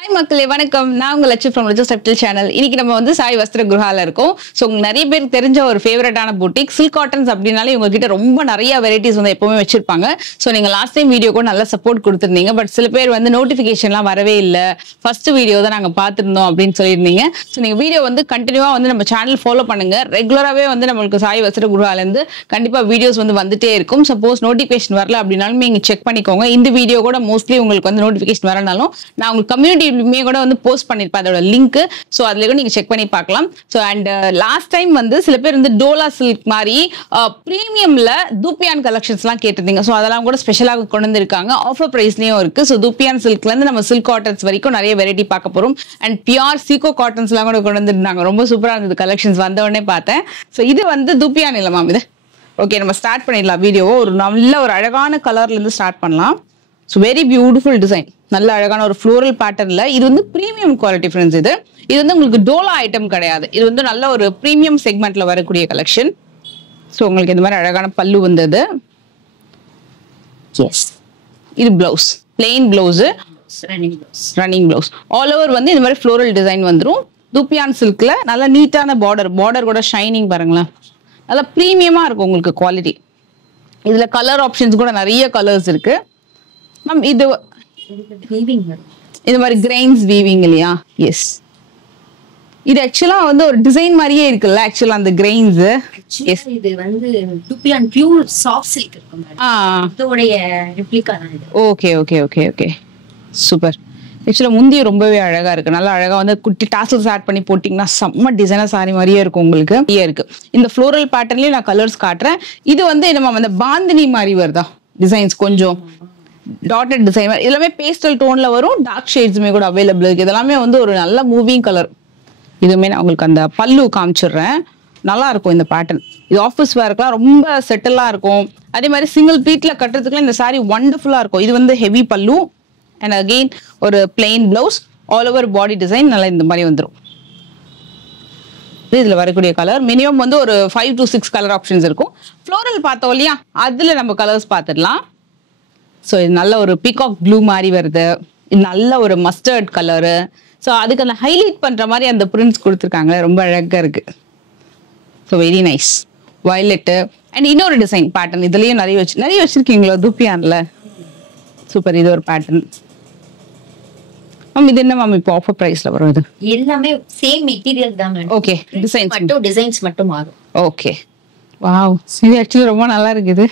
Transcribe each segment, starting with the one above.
Hi மக்களே வணக்கம். நான் உங்க லட்சு ஃப்ரம் லட்சு ஸ்டெப்டில் சேனல். இன்னைக்கு நம்ம வந்து சாய் வஸ்திர குருஹால இருக்கோம். ஸோ உங்களுக்கு நிறைய பேருக்கு தெரிஞ்ச ஒரு ஃபேவரட்டான பூட்டிக் சில்க் காட்டன்ஸ் அப்படின்னாலே உங்ககிட்ட ரொம்ப நிறைய வெரைட்டிஸ் வந்து எப்பவுமே வச்சிருப்பாங்க. ஸோ நீங்க லாஸ்ட் டைம் வீடியோ கூட நல்ல சப்போர்ட் கொடுத்துருந்தீங்க. பட் சில பேர் வந்து நோட்டிஃபிகேஷன்லாம் வரவே இல்லை, ஃபர்ஸ்ட் வீடியோ தான் நாங்கள் பார்த்துருந்தோம் அப்படின்னு சொல்லியிருந்தீங்க. ஸோ நீங்க வீடியோ வந்து கண்டினியூவா வந்து நம்ம சேனல் ஃபாலோ பண்ணுங்க. ரெகுலராகவே வந்து நம்மளுக்கு சாய் வஸ்திர குருஹாலேருந்து கண்டிப்பா வீடியோஸ் வந்து வந்துட்டே இருக்கும். சப்போஸ் நோட்டிஃபிகேஷன் வரல அப்படின்னாலும் நீங்க செக் பண்ணிக்கோங்க. இந்த வீடியோ கூட மோஸ்ட்லி உங்களுக்கு வந்து நோட்டிஃபிகேஷன் வரனாலும் நான் உங்களுக்கு கம்யூனிட்டி கூட வந்து போஸ்ட் பண்ணிருப்பேன் அதோட லிங்க். சோ அதுல கூட நீங்க செக் பண்ணி பார்க்கலாம். சோ அண்ட் லாஸ்ட் டைம் வந்து சில பேர் வந்து டோலா சில்க் மாதிரி பிரீமியம்ல தூப்பியான் கலெக்ஷன்ஸ்லாம் கேட்டிருந்தீங்க. சோ அதெல்லாம் கூட ஸ்பெஷலாக கொண்டு வந்திருக்காங்க. ஆஃபர் பிரைஸ்லயும் இருக்கு. சோ தூப்பியான் சில்க்ல இருந்து நம்ம சில்க் காட்டன்ஸ் வரைக்கும் நிறைய வெரைட்டி பார்க்க போறோம். அண்ட் பியூர் சீகோ காட்டன்ஸ்லாம் கூட கொண்டு வந்திருந்தாங்க. ரொம்ப சூப்பரா இருந்தது கலெக்ஷன்ஸ். வந்த உடனே பார்த்தேன். சோ இது வந்து தூப்பியான் இல்ல மேம் இது. ஓகே, நம்ம ஸ்டார்ட் பண்ணிடலாம் வீடியோவை. ஒரு நல்ல ஒரு அழகான கலர்ல இருந்து ஸ்டார்ட் பண்ணலாம். ஸோ வெரி பியூட்டிஃபுல் டிசைன், நல்ல அழகான ஒரு ஃப்ளோரல் பேட்டர்ன்ல. இது வந்து ப்ரீமியம் குவாலிட்டி ஃப்ரெண்ட்ஸ். இது வந்து உங்களுக்கு டோலா ஐட்டம் கிடையாது. இது வந்து நல்ல ஒரு ப்ரீமியம் செக்மெண்ட்ல வரக்கூடிய கலெக்ஷன். ஸோ உங்களுக்கு இந்த மாதிரி அழகான பல்லு வந்தது. எஸ், இது blouse, plain blouse, running blouse. All over வந்து இந்த மாதிரி ஃப்ளோரல் டிசைன் வந்துடும். தூப்பியான் சில்க்ல நல்ல நீட்டான பார்டர் கூட ஷைனிங் பாருங்களேன். நல்லா ப்ரீமியமா இருக்கும் உங்களுக்கு குவாலிட்டி. இதுல கலர் ஆப்ஷன்ஸ் கூட நிறைய கலர்ஸ் இருக்கு மேம். இது இந்த மாதிரி கிரெயின்ஸ் வீவிங் இல்லையா? எஸ், இது ஆக்சுவலா வந்து ஒரு டிசைன் மாதிரியே இருக்குல்ல ஆக்சுவலா அந்த கிரெயின்ஸ். எஸ், இது வந்து டுப்பியான் பியூர் சாஃப்ட் சில்க் இருக்கும். அதோட ரெப்ளிகா தான் இது. Okay okay okay okay, super. ஆக்சுவலா முந்திய ரொம்பவே அழகா இருக்கு. நல்லா அழகா வந்து குட்டி டாசல்ஸ் ஆட் பண்ணி போட்டிங்கன்னா செம்ம டிசைனர் சாரி மாதிரியே இருக்கும் உங்களுக்கு. இருக்கு இந்த ஃப்ளோரல் பேட்டர்ன்லயே நான் கலர்ஸ் காட்டுறேன். இது வந்து நம்ம வந்து பாந்தினி மாதிரி வருதா டிசைன்ஸ், கொஞ்சம் டாட்டட் டிசைன். எல்லாமே பேஸ்டல் டோன்ல வரும். டார்க் ஷேட்ஸுமே கூட அவைலபிள் இருக்கு. இதெல்லாமே வந்து ஒரு நல்ல மூவிங் கலர். இதுவுமே நான் உங்களுக்கு அந்த பல்லு காமிச்சிடுறேன். நல்லா இருக்கும் இந்த பேட்டர்ன். இது ஆஃபீஸ் வேர்க்கெல்லாம் ரொம்ப செட்டிலா இருக்கும். அதே மாதிரி சிங்கிள் பீட்ல கட்டுறதுக்குலாம் இந்த சாரி ஒண்டர்ஃபுல்லா இருக்கும். இது வந்து ஹெவி பல்லு அண்ட் அகெயின் ஒரு plain blouse, all over body design நல்லா இந்த மாதிரி வந்துடும். இதுல வரக்கூடிய கலர் மினிமம் வந்து ஒரு 5 to 6 கலர் ஆப்ஷன்ஸ் இருக்கும். ஃப்ளோரல் பார்த்தோம் இல்லையா, அதுல நம்ம கலர்ஸ் பார்த்துடலாம். ஸோ இது நல்ல ஒரு பீகாக் ப்ளூ மாதிரி வருது. இது நல்ல ஒரு மஸ்டர்ட் கலரு. ஸோ அதுக்கு அந்த ஹைலைட் பண்ற மாதிரி அந்த பிரிண்ட்ஸ் கொடுத்துருக்காங்க. ரொம்ப அழகா இருக்கு. So very nice. Violet and இன்னொரு டிசைன் பேட்டர்ன். இதுலயும் நிறைய வச்சிருக்கீங்களா தூப்பியான்ல? சூப்பர். இது ஒரு பேட்டர்ன் மேம். இது என்ன மேம் இப்போ ஆஃபர் பிரைஸ்ல வரும்? இது எல்லாமே சேம் மெட்டீரியல் தான். ஓகே, டிசைன்ஸ் மட்டும் மாறும். Okay, wow. இது ஆக்சுவலி ரொம்ப நல்லா இருக்குது.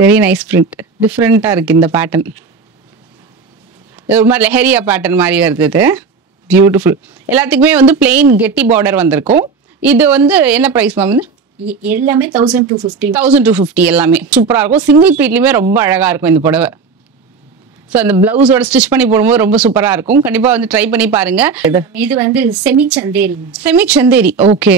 வெரி நைஸ் பிரிண்ட், டிஃப்ரெண்டா இருக்கு இந்த பேட்டர்ன். ஒரு மாதிரி லெஹரியா பேட்டர்ன் மாதிரி வருது. இது பியூட்டிஃபுல். எல்லாத்துக்குமே வந்து பிளெயின் கெட்டி பார்டர் வந்திருக்கும். இது வந்து என்ன பிரைஸ் மேம்? எல்லாமே 1250. 1250 எல்லாமே சூப்பரா இருக்கும். சிங்கிள் பீட்லயுமே ரொம்ப அழகா இருக்கும் இந்த புடவை. ஸோ அந்த பிளவுஸோட ஸ்டிச் பண்ணி போடும்போது ரொம்ப சூப்பரா இருக்கும். கண்டிப்பா வந்து ட்ரை பண்ணி பாருங்க. இது வந்து செமி சந்தேரி. ஓகே,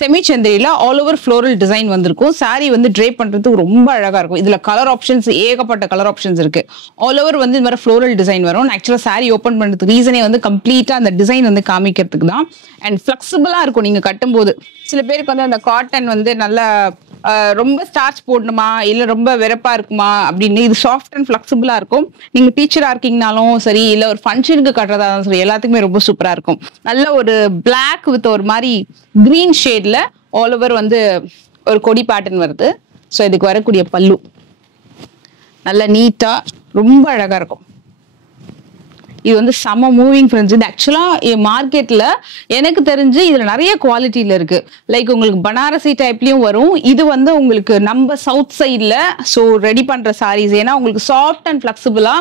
செமி சந்தேரியில ஆல் ஓவர் ஃப்ளோரல் டிசைன் வந்திருக்கும். சாரி வந்து ட்ரேப் பண்றதுக்கு ரொம்ப அழகா இருக்கும். இதுல கலர் ஆப்ஷன்ஸ் ஏகப்பட்ட கலர் ஆப்ஷன்ஸ் இருக்கு. ஆல் ஓவர் வந்து இந்த மாதிரி ஃப்ளோரல் டிசைன் வரும். ஆக்சுவலா சாரி ஓப்பன் பண்றதுக்கு ரீசனே வந்து கம்ப்ளீட்டா அந்த டிசைன் வந்து காமிக்கிறதுக்கு தான். அண்ட் ஃபிளெக்சிபிளா இருக்கும் நீங்க கட்டும்போது. சில பேருக்கு வந்து அந்த காட்டன் வந்து நல்லா ரொம்ப ஸ்டார்ச் போடணுமா இல்ல ரொம்ப வெறப்பா இருக்குமா அப்படின்னு, இது சாஃப்ட் அண்ட் ஃபிளெக்சிபிளா இருக்கும். நீங்க டீச்சரா இருக்கீங்கனாலும் சரி, இல்ல ஒரு ஃபங்க்ஷனுக்கு கட்டுறதா இருந்தாலும் சரி, எல்லாத்துக்குமே ரொம்ப சூப்பரா இருக்கும். நல்ல ஒரு பிளாக் வித் ஒரு மாதிரி கிரீன் ஷேட்ல ஆல் ஓவர் வந்து ஒரு கொடி பேட்டர்ன் வருது. ஸோ இதுக்கு வரக்கூடிய பல்லு நல்ல நீட்டா ரொம்ப அழகா இருக்கும். இது வந்து செம மூவிங் ஃப்ரெண்ட்ஸ். இது ஆக்சுவலா மார்க்கெட்ல எனக்கு தெரிஞ்சு இதுல நிறைய குவாலிட்டியில இருக்கு. லைக் உங்களுக்கு பனாரசி டைப்லயும் வரும். இது வந்து உங்களுக்கு நம்ம சவுத் சைட்ல ஸோ ரெடி பண்ற சாரீஸ். ஏன்னா உங்களுக்கு சாஃப்ட் அண்ட் ஃபிளெக்சிபிளா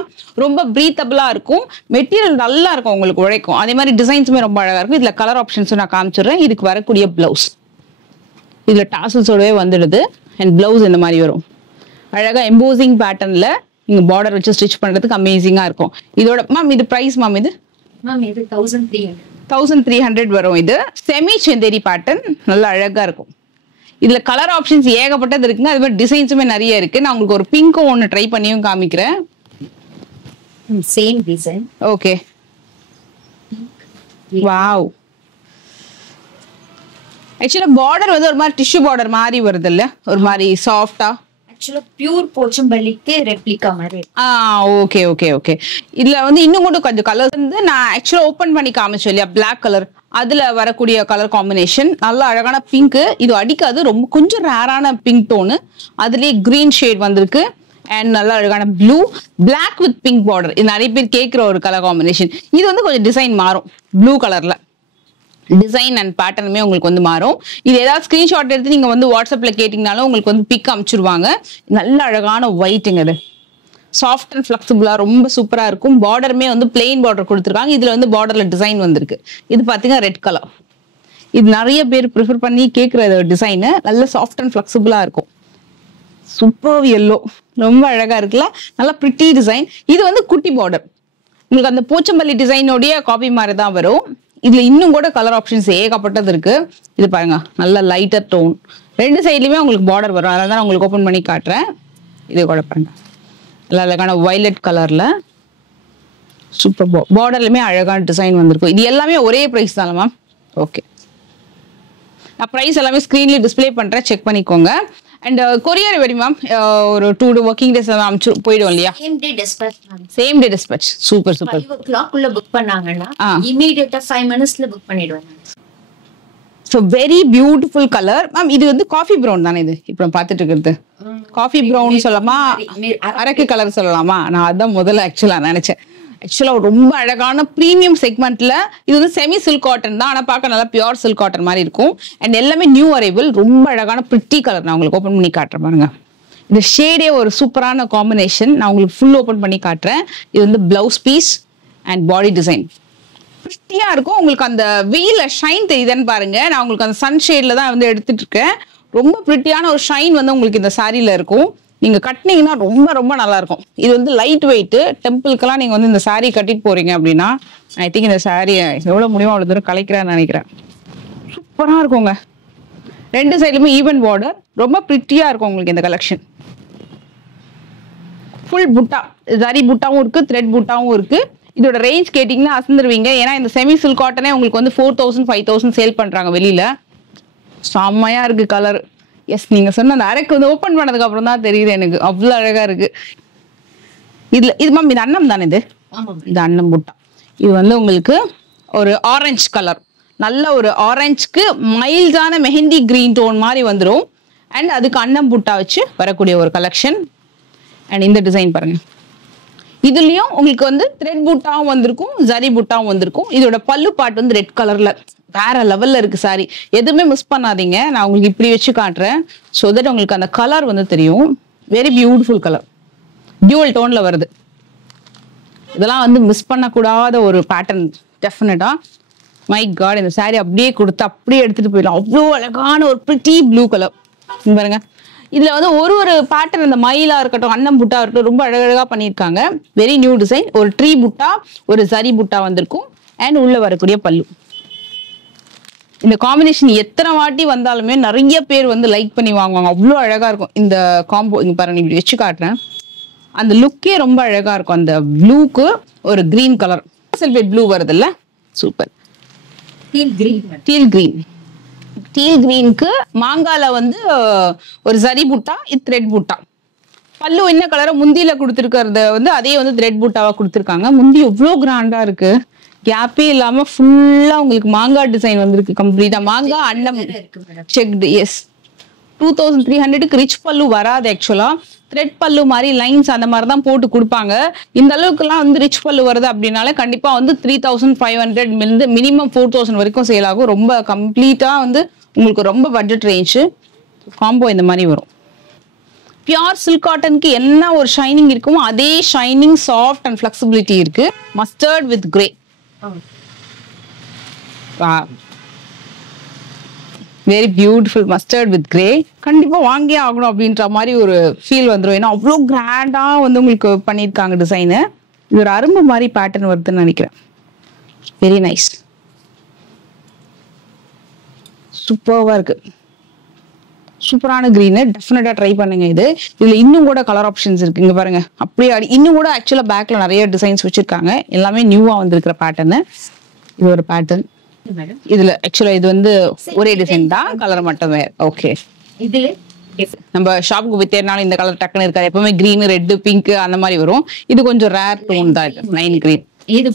ரொம்ப பிரீத்தபிளா இருக்கும். மெட்டீரியல் நல்லா இருக்கும், உங்களுக்கு உழைக்கும். அதே மாதிரி டிசைன்ஸுமே ரொம்ப அழகா இருக்கும். இதுல கலர் ஆப்ஷன்ஸும் நான் காமிச்சிடுறேன். இதுக்கு வரக்கூடிய பிளவுஸ் இதுல டாசல்ஸோடவே வந்துடுது. அண்ட் பிளவுஸ் இந்த மாதிரி வரும். அழகா எம்போசிங் பேட்டர்ன்ல நீங்க பார்டர் வச்சு ஸ்டிச் பண்றதுக்கு அமேசிங்கா இருக்கும். இதோட மேம் இது பிரைஸ் மேம்? இது 1300 வரும். இது செமி செந்தேரி பேட்டர்ன், நல்லா அழகா இருக்கும். இதுல கலர் ஆப்ஷன்ஸ் ஏகப்பட்டது இருக்குங்க. அது மாதிரி டிசைன்ஸுமே நிறைய இருக்கு. நான் உங்களுக்கு ஒரு பிங்க்கும் ஒன்னு ட்ரை பண்ணியும் காமிக்கிறேன். Same design. Okay, wow. ஆக்சுவலா பார்டர் வந்து ஒரு மாதிரி டிஷ்யூ பார்டர் மாதிரி வருது இல்ல, ஒரு மாதிரி சாஃப்டா. ஆக்சுவலா பியூர் போச்சம்பள்ளிக்கு ரெப்ளிகா மாதிரி. Okay okay okay. இதுல வந்து இன்னும் கூட கொஞ்சம் கலர் வந்து நான் ஆக்சுவலா ஓபன் பண்ணி காமிச்சேன் இல்லையா, பிளாக் கலர், அதுல வரக்கூடிய கலர் காம்பினேஷன் நல்ல அழகான பிங்க். இது அடிக்காது, ரொம்ப கொஞ்சம் ரேரான பிங்க் டோனு. அதுலயே கிரீன் ஷேட் வந்திருக்கு அண்ட் நல்ல அழகான blue, black with pink border. இது நிறைய பேர் கேட்கிற ஒரு கலர் காம்பினேஷன். இது வந்து கொஞ்சம் டிசைன் மாறும், ப்ளூ கலர்ல டிசைன் அண்ட் பேட்டர்னுமே உங்களுக்கு வந்து மாறும். இது ஏதாவது ஸ்கிரீன்ஷாட் எடுத்து நீங்க வந்து வாட்ஸ்அப்ல கேட்டீங்கனாலும் உங்களுக்கு வந்து பிக் அனுப்பிச்சிருவாங்க. நல்ல அழகான ஒயிட்டுங்க, இது சாஃப்ட் அண்ட் ஃபிளெக்சிபிளா ரொம்ப சூப்பரா இருக்கும். பார்டருமே வந்து பிளெயின் பார்டர் கொடுத்துருக்காங்க. இதுல வந்து பார்டர்ல டிசைன் வந்திருக்கு. இது பாத்தீங்கன்னா ரெட் கலர். இது நிறைய பேர் ப்ரிஃபர் பண்ணி கேட்கிற டிசைனு. நல்ல சாஃப்ட் அண்ட் ஃபிளெக்சிபிளா இருக்கும். சூப்பர் எல்லோ, ரொம்ப அழகா இருக்குல்ல, நல்ல பிரிட்டி டிசைன். இது வந்து குட்டி பார்டர், உங்களுக்கு அந்த போச்சம்பள்ளி டிசைனோடைய காப்பி மாதிரி தான் வரும். இதுல இன்னும் கூட கலர் ஆப்ஷன்ஸ் ஏகப்பட்டது இருக்கு. இது பாருங்க, நல்ல லைட்டர் டோன், ரெண்டு சைட்லயுமே உங்களுக்கு பார்டர் வரும். அதனால தான் உங்களுக்கு ஓபன் பண்ணி காட்டுறேன். இது கூட பாருங்க, நல்ல அழகான வயலட் கலர்ல சூப்பர் பார்டர்லயுமே அழகான டிசைன் வந்திருக்கும். இது எல்லாமே ஒரே பிரைஸ் தானே மேம்? ஓகே, நான் பிரைஸ் எல்லாமே ஸ்கிரீன்ல டிஸ்பிளே பண்றேன், செக் பண்ணிக்கோங்க. அண்ட் கொரியர் எப்படி மேம்? ஒரு 2 working days அனுப்பிச்சு போயிடும் இல்லையா? Same day dispatch ma'am. Same day dispatch. Super super. 5 o'clock உள்ள புக் பண்ணாங்கன்னா இமிடியேட்டா 5 minutesல புக் பண்ணிடுவாங்க. So very beautiful colour ma'am. இது வந்து காஃபி ப்ரௌன் தானே? இது இப்போ நம்ம பார்த்துட்டு இருக்கிறது காஃபி ப்ரௌன் சொல்லலாமா, அரக்கு கலர் சொல்லலாமா? நான் அதான் முதல்ல ஆக்சுவலா நினைச்சேன். ஆக்சுவலா ரொம்ப அழகான ப்ரீமியம் செக்மெண்ட்ல இது வந்து செமி சில்க் காட்டன் தான், ஆனா பார்க்க நல்லா பியூர் சில்க் காட்டன் மாதிரி இருக்கும். அண்ட் எல்லாமே நியூ அரைவல், ரொம்ப அழகான பிரிட்டி கலர். நான் உங்களுக்கு ஓப்பன் பண்ணி காட்டுறேன் பாருங்க. இந்த ஷேடே ஒரு சூப்பரான காம்பினேஷன். நான் உங்களுக்கு ஃபுல் ஓப்பன் பண்ணி காட்டுறேன். இது வந்து blouse piece and body design பிரிட்டியா இருக்கும். உங்களுக்கு அந்த வெயில ஷைன் தெரியுதுன்னு பாருங்க. நான் உங்களுக்கு அந்த சன் ஷேட்ல தான் வந்து எடுத்துட்டு இருக்கேன். ரொம்ப பிரிட்டியான ஒரு ஷைன் வந்து உங்களுக்கு இந்த சாரியில இருக்கும். நீங்க கட்டினீங்கன்னா ரொம்ப ரொம்ப நல்லா இருக்கும். இது வந்து லைட் வெயிட். டெம்பிளுக்கெல்லாம் நீங்க வந்து இந்த சாரி கட்டிட்டு போறீங்க அப்படின்னா ஐ திங்க் இந்த சாரியை எவ்வளவு முடியுமோ அவ்வளவு தூரம் கலைக்கிறேன்னு நினைக்கிறேன். சூப்பரா இருக்குங்க. ரெண்டு சைடுலுமே ஈவன் பார்டர், ரொம்ப பிரிட்டியா இருக்கும் உங்களுக்கு இந்த கலெக்ஷன். ஃபுல் புட்டா, ஜரி புட்டாவும் இருக்கு, த்ரெட் புட்டாவும் இருக்கு. இதோட ரேஞ்ச் கேட்டீங்கன்னா அசந்துருவீங்க. ஏன்னா இந்த செமி சில்க் காட்டனே உங்களுக்கு வந்து 4000 5000 சேல் பண்றாங்க வெளியில. செம்மையா இருக்கு கலர். எஸ், நீங்க சொன்ன அந்த அரைக்கு வந்து ஓபன் பண்ணதுக்கு அப்புறம் தான் தெரியுது எனக்கு, அவ்வளவு அழகா இருக்கு. இதுல இது மேம் இது அன்னம் தானே? இது அன்னம் புட்டா. இது வந்து உங்களுக்கு ஒரு ஆரஞ்சு கலர், நல்ல ஒரு ஆரஞ்சுக்கு மைல்டான மெஹந்தி கிரீன் டோன் மாதிரி வந்துடும். அண்ட் அதுக்கு அன்னம் புட்டா வச்சு வரக்கூடிய ஒரு கலெக்ஷன். அண்ட் இந்த டிசைன் பாருங்க, இதுலயும் உங்களுக்கு வந்து த்ரெட் புட்டாவும் வந்திருக்கும், ஜரி புட்டாவும் வந்திருக்கும். இதோட பல்லு பாட்டு வந்து ரெட் கலர்ல வேற லெவல்ல இருக்கு சாரி. எதுவுமே மிஸ் பண்ணாதீங்க. நான் உங்களுக்கு இப்படி வச்சு காட்டுறேன், ஸோ தட் உங்களுக்கு அந்த கலர் வந்து தெரியும். வெரி பியூட்டிஃபுல் கலர், டியூவல் டோன்ல வருது. இதெல்லாம் வந்து மிஸ் பண்ணக்கூடாத ஒரு பேட்டர்ன் டெஃபினட்டா. மை காட், இந்த சாரி அப்படியே கொடுத்து அப்படியே எடுத்துட்டு போயிடலாம். அவ்வளோ அழகான ஒரு பிரிட்டி ப்ளூ கலர் பாருங்க. இதுல வந்து ஒரு ஒரு பேட்டர்ன், இந்த மயிலா இருக்கட்டும், அன்னம் புட்டா இருக்கட்டும், ரொம்ப அழகழகா பண்ணியிருக்காங்க. Very new design. ஒரு ட்ரீ புட்டா, ஒரு ஜரி புட்டா வந்திருக்கும். அண்ட் உள்ள வரக்கூடிய பல்லு. இந்த காம்பினேஷன் எத்தனை வாட்டி வந்தாலுமே நிறைய பேர் வந்து லைக் பண்ணி வாங்குவாங்க. அவ்வளோ அழகா இருக்கும் இந்த காம்போ. இங்க பாருங்க, இப்படி வச்சு காட்டுறேன். அந்த லுக்கே ரொம்ப அழகா இருக்கும். அந்த ப்ளூக்கு ஒரு கிரீன் கலர், சில்வர் ப்ளூ வருது இல்ல, சூப்பர். டீல் கிரீன், டீல் கிரீனுக்கு மாங்கால வந்து ஒரு ஜரி புட்டா, இது த்ரெட் புட்டா. பல்லு என்ன கலரை முந்தியில கொடுத்துருக்கறத வந்து அதே வந்து த்ரெட் புட்டாவா கொடுத்துருக்காங்க. முந்தி எவ்வளோ கிராண்டா இருக்கு, கேப்பே இல்லாம ஃபுல்லா உங்களுக்கு மாங்காய் டிசைன் வந்திருக்கு. கம்ப்ளீட்டா மாங்காய் அன்னம் செக்டு. எஸ், 2300க்கு ரிச் பல்லு வராது. ஆக்சுவலா த்ரெட் பல்லு மாதிரி லைன்ஸ் அந்த மாதிரி தான் போட்டு கொடுப்பாங்க. இந்த அளவுக்கு எல்லாம் வந்து ரிச் பல்லு வருது அப்படின்னால கண்டிப்பா வந்து 3500 மினிமம் 4000 வரைக்கும் சேல் ஆகும். ரொம்ப கம்ப்ளீட்டா வந்து உங்களுக்கு ரொம்ப பட்ஜெட் ரேஞ்சு காம்போ இந்த மாதிரி வரும். பியூர் சில்க் காட்டனுக்கு என்ன ஒரு ஷைனிங் இருக்குமோ அதே ஷைனிங், சாஃப்ட் அண்ட் ஃபிளெக்சிபிலிட்டி இருக்கு. Mustard with grey. Very beautiful mustard with grey. கண்டிப்பா வாங்கியே ஆகணும் அப்படின்ற மாதிரி ஒரு ஃபீல் வந்துடும். ஏன்னா அவ்வளோ கிராண்டா வந்து உங்களுக்கு பண்ணியிருக்காங்க டிசைனு. இது ஒரு அரும்பு மாதிரி பேட்டர்ன் வருதுன்னு நினைக்கிறேன். வெரி நைஸ், சூப்பர்வா இருக்கு. சூப்பரான கிரீனு, டெஃபினட்டா ட்ரை பண்ணுங்க. இதுல இன்னும் கூட கலர் ஆப்ஷன்ஸ் இருக்கு. இங்க பாருங்க, அப்படியே இன்னும் கூட ஆக்சுவலா பேக்ல நிறைய டிசைன்ஸ் வச்சிருக்காங்க. எல்லாமே நியூவா வந்திருக்கிற பேட்டர்னு. இது ஒரு பேட்டர்ன். இதுல ஆக்சுவலா இது வந்து ஒரே டிசைன் தான், கலர் மட்டும் வேற. ஓகே, இது நம்ம ஷாப்புக்கு போய் தேடினாலும் இந்த கலர் டக்குன்னு இருக்காது, எப்பவுமே கிரீன் ரெட் பிங்க் அந்த மாதிரி வரும். இது கொஞ்சம் ரேர் டோன் தான், இது லைன் கிரீன். இது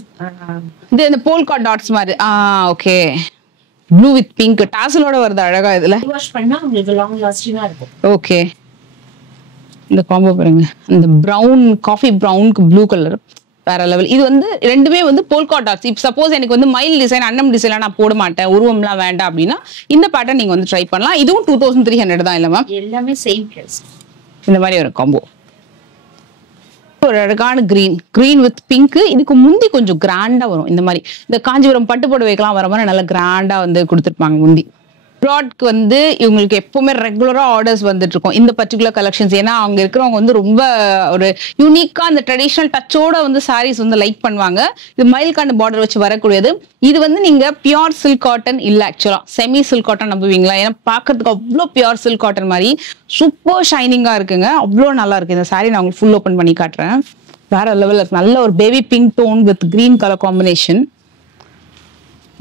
இந்த போல்கா டாட்ஸ் மாதிரி. ஓகே, ப்ளூ வித் பிங்க் டாசலோட வருது அழகா. இதுல வாஷ் பண்ணா உங்களுக்கு லாங் லாஸ்டிங்கா இருக்கும். ஓகே, இந்த காம்போ பாருங்க, இந்த பிரவுன் காஃபி பிரவுனுக்கு ப்ளூ கலர் வேற லெவல். இது வந்து ரெண்டுமே வந்து போல்கா டாட்ஸ். இப்போ சப்போஸ் எனக்கு வந்து மைல் டிசைன் அன்னம் டிசைன்லாம் நான் போட மாட்டேன், உருவம்லாம் வேண்டாம் அப்படின்னா இந்த பேட்டர்ன் நீங்க வந்து ட்ரை பண்ணலாம். இதுவும் 2300 தான் இல்ல மேம்? எல்லாமே சேம் பிரைஸ். இந்த மாதிரி ஒரு காம்போ. ஒரு அழகான கிரீன் வித் பிங்க். இதுக்கு முந்தி கொஞ்சம் கிராண்டா வரும். இந்த மாதிரி இந்த காஞ்சிபுரம் பட்டு புடவைக்கெல்லாம் வர மாதிரி நல்லா கிராண்டா வந்து கொடுத்துருப்பாங்க முந்தி. ப்ராட்க்கு வந்து இவங்களுக்கு எப்பவுமே ரெகுலரா ஆர்டர்ஸ் வந்துட்டு இருக்கும் இந்த பர்டிகுலர் கலெக்ஷன்ஸ். ஏன்னா அவங்க இருக்கிறவங்க வந்து ரொம்ப ஒரு யூனிக்கா அந்த ட்ரெடிஷனல் டச்சோட வந்து சாரீஸ் வந்து லைக் பண்ணுவாங்க. இது மயில்காண்டு பார்டர் வச்சு வரக்கூடியது. இது வந்து நீங்க பியூர் சில்க் காட்டன் இல்ல, ஆக்சுவலா செமி சில்க் காட்டன் நம்புவீங்களா? ஏன்னா பாக்கிறதுக்கு அவ்வளோ பியூர் சில்க் காட்டன் மாதிரி சூப்பர் ஷைனிங்கா இருக்குங்க, அவ்வளோ நல்லா இருக்கு. இந்த சாரீ நான் உங்களுக்கு ஃபுல் ஓப்பன் பண்ணி காட்டுறேன். வேற லெவல் இருக்கு. நல்ல ஒரு baby pink tone with green colour combination.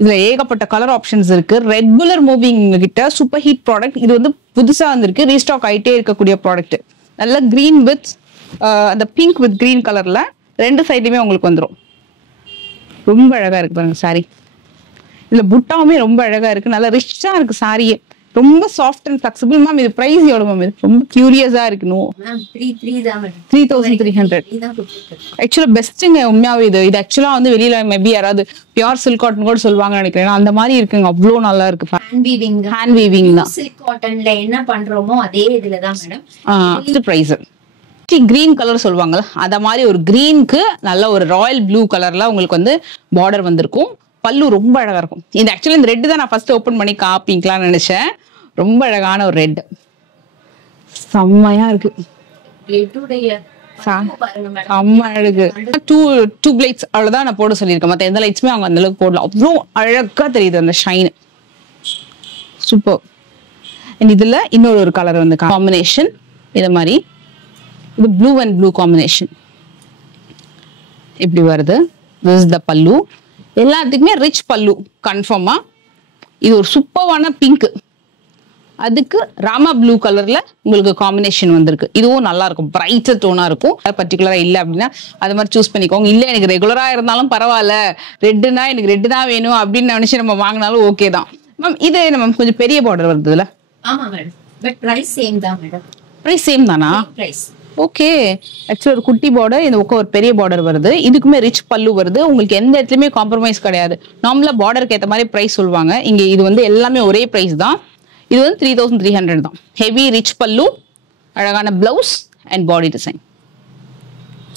இதுல ஏகப்பட்ட கலர் ஆப்ஷன்ஸ் இருக்கு. ரெகுலர் மூவிங் கிட்ட சூப்பர் ஹீட் ப்ராடக்ட். இது வந்து புதுசா வந்திருக்கு, ரீஸ்டாக் ஆயிட்டே இருக்கக்கூடிய ப்ராடக்ட். நல்ல கிரீன் வித் அந்த பிங்க் வித் கிரீன் கலர்ல ரெண்டு சைடுமே உங்களுக்கு வந்துடும். ரொம்ப அழகா இருக்கு பாருங்க சாரி. இதுல புட்டாவுமே ரொம்ப அழகா இருக்கு, நல்லா ரிச்சா இருக்கு சாரியே. ரொம்ப சாஃப்ட் அண்ட் ஃபிளெக்சிபிள். மேம் இது பிரைஸ் எவ்வளவு மேம்? இது ரொம்ப கியூரியஸா இருக்கு. நோ 3300. ஆக்சுவலா பெஸ்ட்டுங்க உண்மையாவே. இது ஆக்சுவலா வந்து வெளியில மேபி யாராவது பியூர் சில்க் காட்டன் கூட சொல்லுவாங்க நினைக்கிறேன். அந்த மாதிரி இருக்குங்க, அவ்வளோ நல்லா இருக்கு. ஹேண்ட் வீவிங் தான். சில்க் காட்டன்ல என்ன பண்றோமோ அதே இதுல தான் மேடம். பிரைஸ் கிரீன் கலர் சொல்லுவாங்கல்ல, அத மாதிரி ஒரு கிரீனுக்கு நல்ல ஒரு ராயல் ப்ளூ கலர்ல உங்களுக்கு வந்து பார்டர் வந்திருக்கும். பல்லு ரொம்ப அழகா இருக்கும். இந்த ஆக்சுவலி இந்த ரெட் தான் நான் ஃபர்ஸ்ட் ஓபன் பண்ணி காப்பிங்கலாம்னு நினைச்சேன். ரொம்ப அழகான ஒரு ரெட், செம்மையா இருக்கு. செம்ம அழகு. டூ லைட்ஸ் அவ்வளவுதான் நான் போட சொல்லியிருக்கேன். மற்ற எந்த லைட்ஸுமே அவங்க அந்த அளவுக்கு போடலாம். அவ்வளோ அழகா தெரியுது அந்த ஷைன். சூப்பர். இதுல இன்னொரு ஒரு கலர் வந்து காம்பினேஷன் இது மாதிரி. இது ப்ளூ அண்ட் ப்ளூ காம்பினேஷன் இப்படி வருது. திஸ் இஸ் த பல்லு. எல்லாத்துக்குமே ரிச் பல்லு கன்ஃபார்மா. இது ஒரு சூப்பரான பிங்க், அதுக்கு ராமா ப்ளூ கலர்ல உங்களுக்கு காம்பினேஷன் வந்திருக்கு. இதுவும் நல்லா இருக்கும், பிரைட்டர் டோனா இருக்கும். பர்டிகுலரா இல்ல அப்படின்னா அது மாதிரி சூஸ் பண்ணிக்கோங்க. இல்ல எனக்கு ரெகுலரா இருந்தாலும் பரவாயில்ல, ரெட்டுனா எனக்கு ரெட்டு தான் வேணும் அப்படின்னு நினைச்சு நம்ம வாங்கினாலும் ஓகே தான். மேம் இது நம்ம கொஞ்சம் பெரிய பார்டர் வருது இல்ல? ஆமா மேடம், பட் பிரைஸ் சேம் தான் மேடம். பிரைஸ் சேம் தானா? Price okay. ஆக்சுவலி ஒரு குட்டி பார்டர், இந்த பக்கம் ஒரு பெரிய பார்டர் வருது. இதுக்குமே ரிச் பல்லு வருது. உங்களுக்கு எந்த இடத்துலயுமே காம்ப்ரமைஸ் கிடையாது. நார்மலா பார்டருக்கு ஏற்ற மாதிரி பிரைஸ் சொல்லுவாங்க. இங்க இது வந்து எல்லாமே ஒரே பிரைஸ் தான். இது வந்து 3300 தான். ஹெவி ரிச் பல்லு, அழகான பிளவுஸ் அண்ட் பாடி டிசைன்.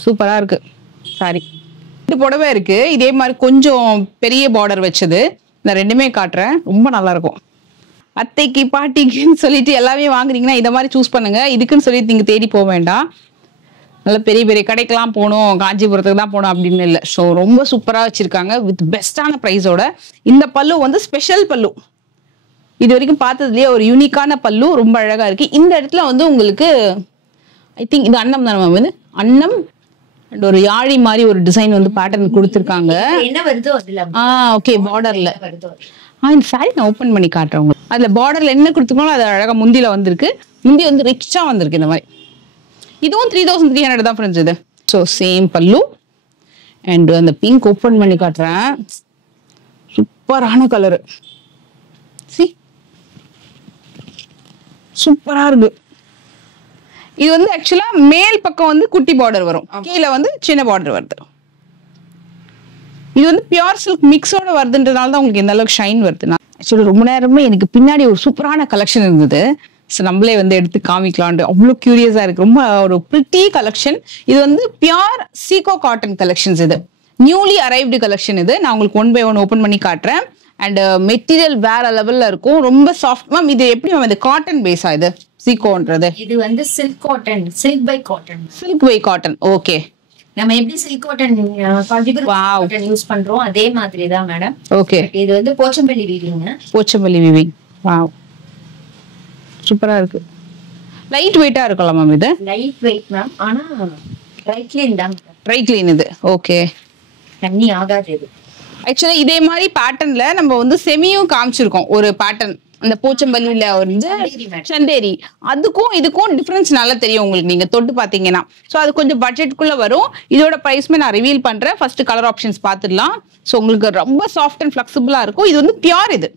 சூப்பரா இருக்கு சாரி. இது புடவை இருக்கு இதே மாதிரி கொஞ்சம் பெரிய பார்டர் வச்சது. இந்த ரெண்டுமே காட்டுறேன், ரொம்ப நல்லா இருக்கும். அத்தைக்கு பாட்டிக்குன்னு சொல்லிட்டு எல்லாமே வாங்குறீங்கன்னா இதை மாதிரி சூஸ் பண்ணுங்க. இதுக்குன்னு சொல்லிட்டு நீங்க தேடி போக வேண்டாம். நல்ல பெரிய பெரிய கடைக்கெல்லாம் போகணும், காஞ்சிபுரத்துக்கு தான் போகணும் அப்படின்னு இல்லை. ஸோ ரொம்ப சூப்பரா வச்சிருக்காங்க வித் பெஸ்டான ப்ரைஸோட. இந்த பல்லு வந்து ஸ்பெஷல் பல்லு, இது வரைக்கும் பார்த்ததுலயே ஒரு யூனிக்கான பல்லு, ரொம்ப அழகா இருக்கு. இந்த இடத்துல வந்து உங்களுக்கு ஐ திங்க் இது அன்னம் தானே வந்து அன்னம் அண்ட் ஒரு யாழி மாதிரி ஒரு டிசைன் வந்து பேட்டர்ன் கொடுத்துருக்காங்க. என்ன வருதோ அதுல ஓகே பார்டர்ல. இந்த சாரி நான் ஓப்பன் பண்ணி காட்டுறேன் உங்களுக்கு. அதுல பார்டர்ல என்ன கொடுத்துருக்கோம் அது அழகா முந்தில வந்திருக்கு. முந்தி வந்து ரிச்சா வந்திருக்கு இந்த மாதிரி. இதுவும் 3300 தான் ஃப்ரெண்ட்ஸ் இது. ஸோ சேம் பல்லு அண்ட் அந்த பிங்க் ஓப்பன் பண்ணி காட்டுறேன். சூப்பரான கலரு, சூப்பரா இருக்கு. இது வந்து ஆக்சுவலா மேல் பக்கம் வந்து குட்டி பார்டர் வரும், கீழே வந்து சின்ன பார்டர் வருது. இது வந்து பியூர் சில்க் மிக்ஸோட வருதுன்றதுனால தான் உங்களுக்கு எந்த அளவுக்கு ஷைன் வருது. ஆக்சுவலி ரொம்ப நேரமே எனக்கு பின்னாடி ஒரு சூப்பரான கலெக்ஷன் இருந்தது. ஸோ நம்மளே வந்து எடுத்து காமிக்கலான்ட்டு அவ்வளோ கியூரியஸா இருக்கு. ரொம்ப ஒரு பிரிட்டி கலெக்ஷன். இது வந்து பியூர் சீகோ காட்டன் கலெக்ஷன்ஸ். இது நியூலி அரைவ்டு கலெக்ஷன். இது நான் உங்களுக்கு 1 by 1 ஓப்பன் பண்ணி காட்டுறேன். அண்ட் மெட்டீரியல் வேற லெவல்ல இருக்கும், ரொம்ப சாஃப்ட். மேம் இது எப்படி மேம் இது காட்டன் பேஸா? இது சீகோன்றது இது வந்து silk cotton, silk by cotton. Silk by cotton. Okay. நம்ம எப்படி சில்க் காட்டன் காட்டன் யூஸ் பண்றோம் அதே மாதிரி தான் மேடம். ஓகே. இது வந்து Pochampalli weaving. Pochampalli weaving. Wow, சூப்பரா இருக்கு. லைட் வெயிட்டா இருக்கலாம் மேம். இது லைட் வெயிட் மேம், ஆனா ட்ரை க்ளீன் தான். ட்ரை க்ளீன் இது. ஓகே, தண்ணி ஆகாது இது. ஆக்சுவலா இதே மாதிரி பேட்டர்ன்ல நம்ம வந்து செமியும் காமிச்சிருக்கோம். ஒரு பேட்டர்ன் அந்த போச்சம்பள்ளியில வந்து சந்தேரி, அதுக்கும் இதுக்கும் டிஃபரன்ஸ் நல்லா தெரியும் உங்களுக்கு நீங்க தொட்டு பாத்தீங்கன்னா. ஸோ அது கொஞ்சம் பட்ஜெட்குள்ள வரும். இதோட பிரைஸ்மே நான் ரிவீல் பண்றேன். ஃபர்ஸ்ட் கலர் ஆப்ஷன்ஸ் பார்த்துடலாம். ஸோ உங்களுக்கு ரொம்ப சாஃப்ட் அண்ட் ஃபிளெக்சிபிளா இருக்கும். இது வந்து பியூர், இது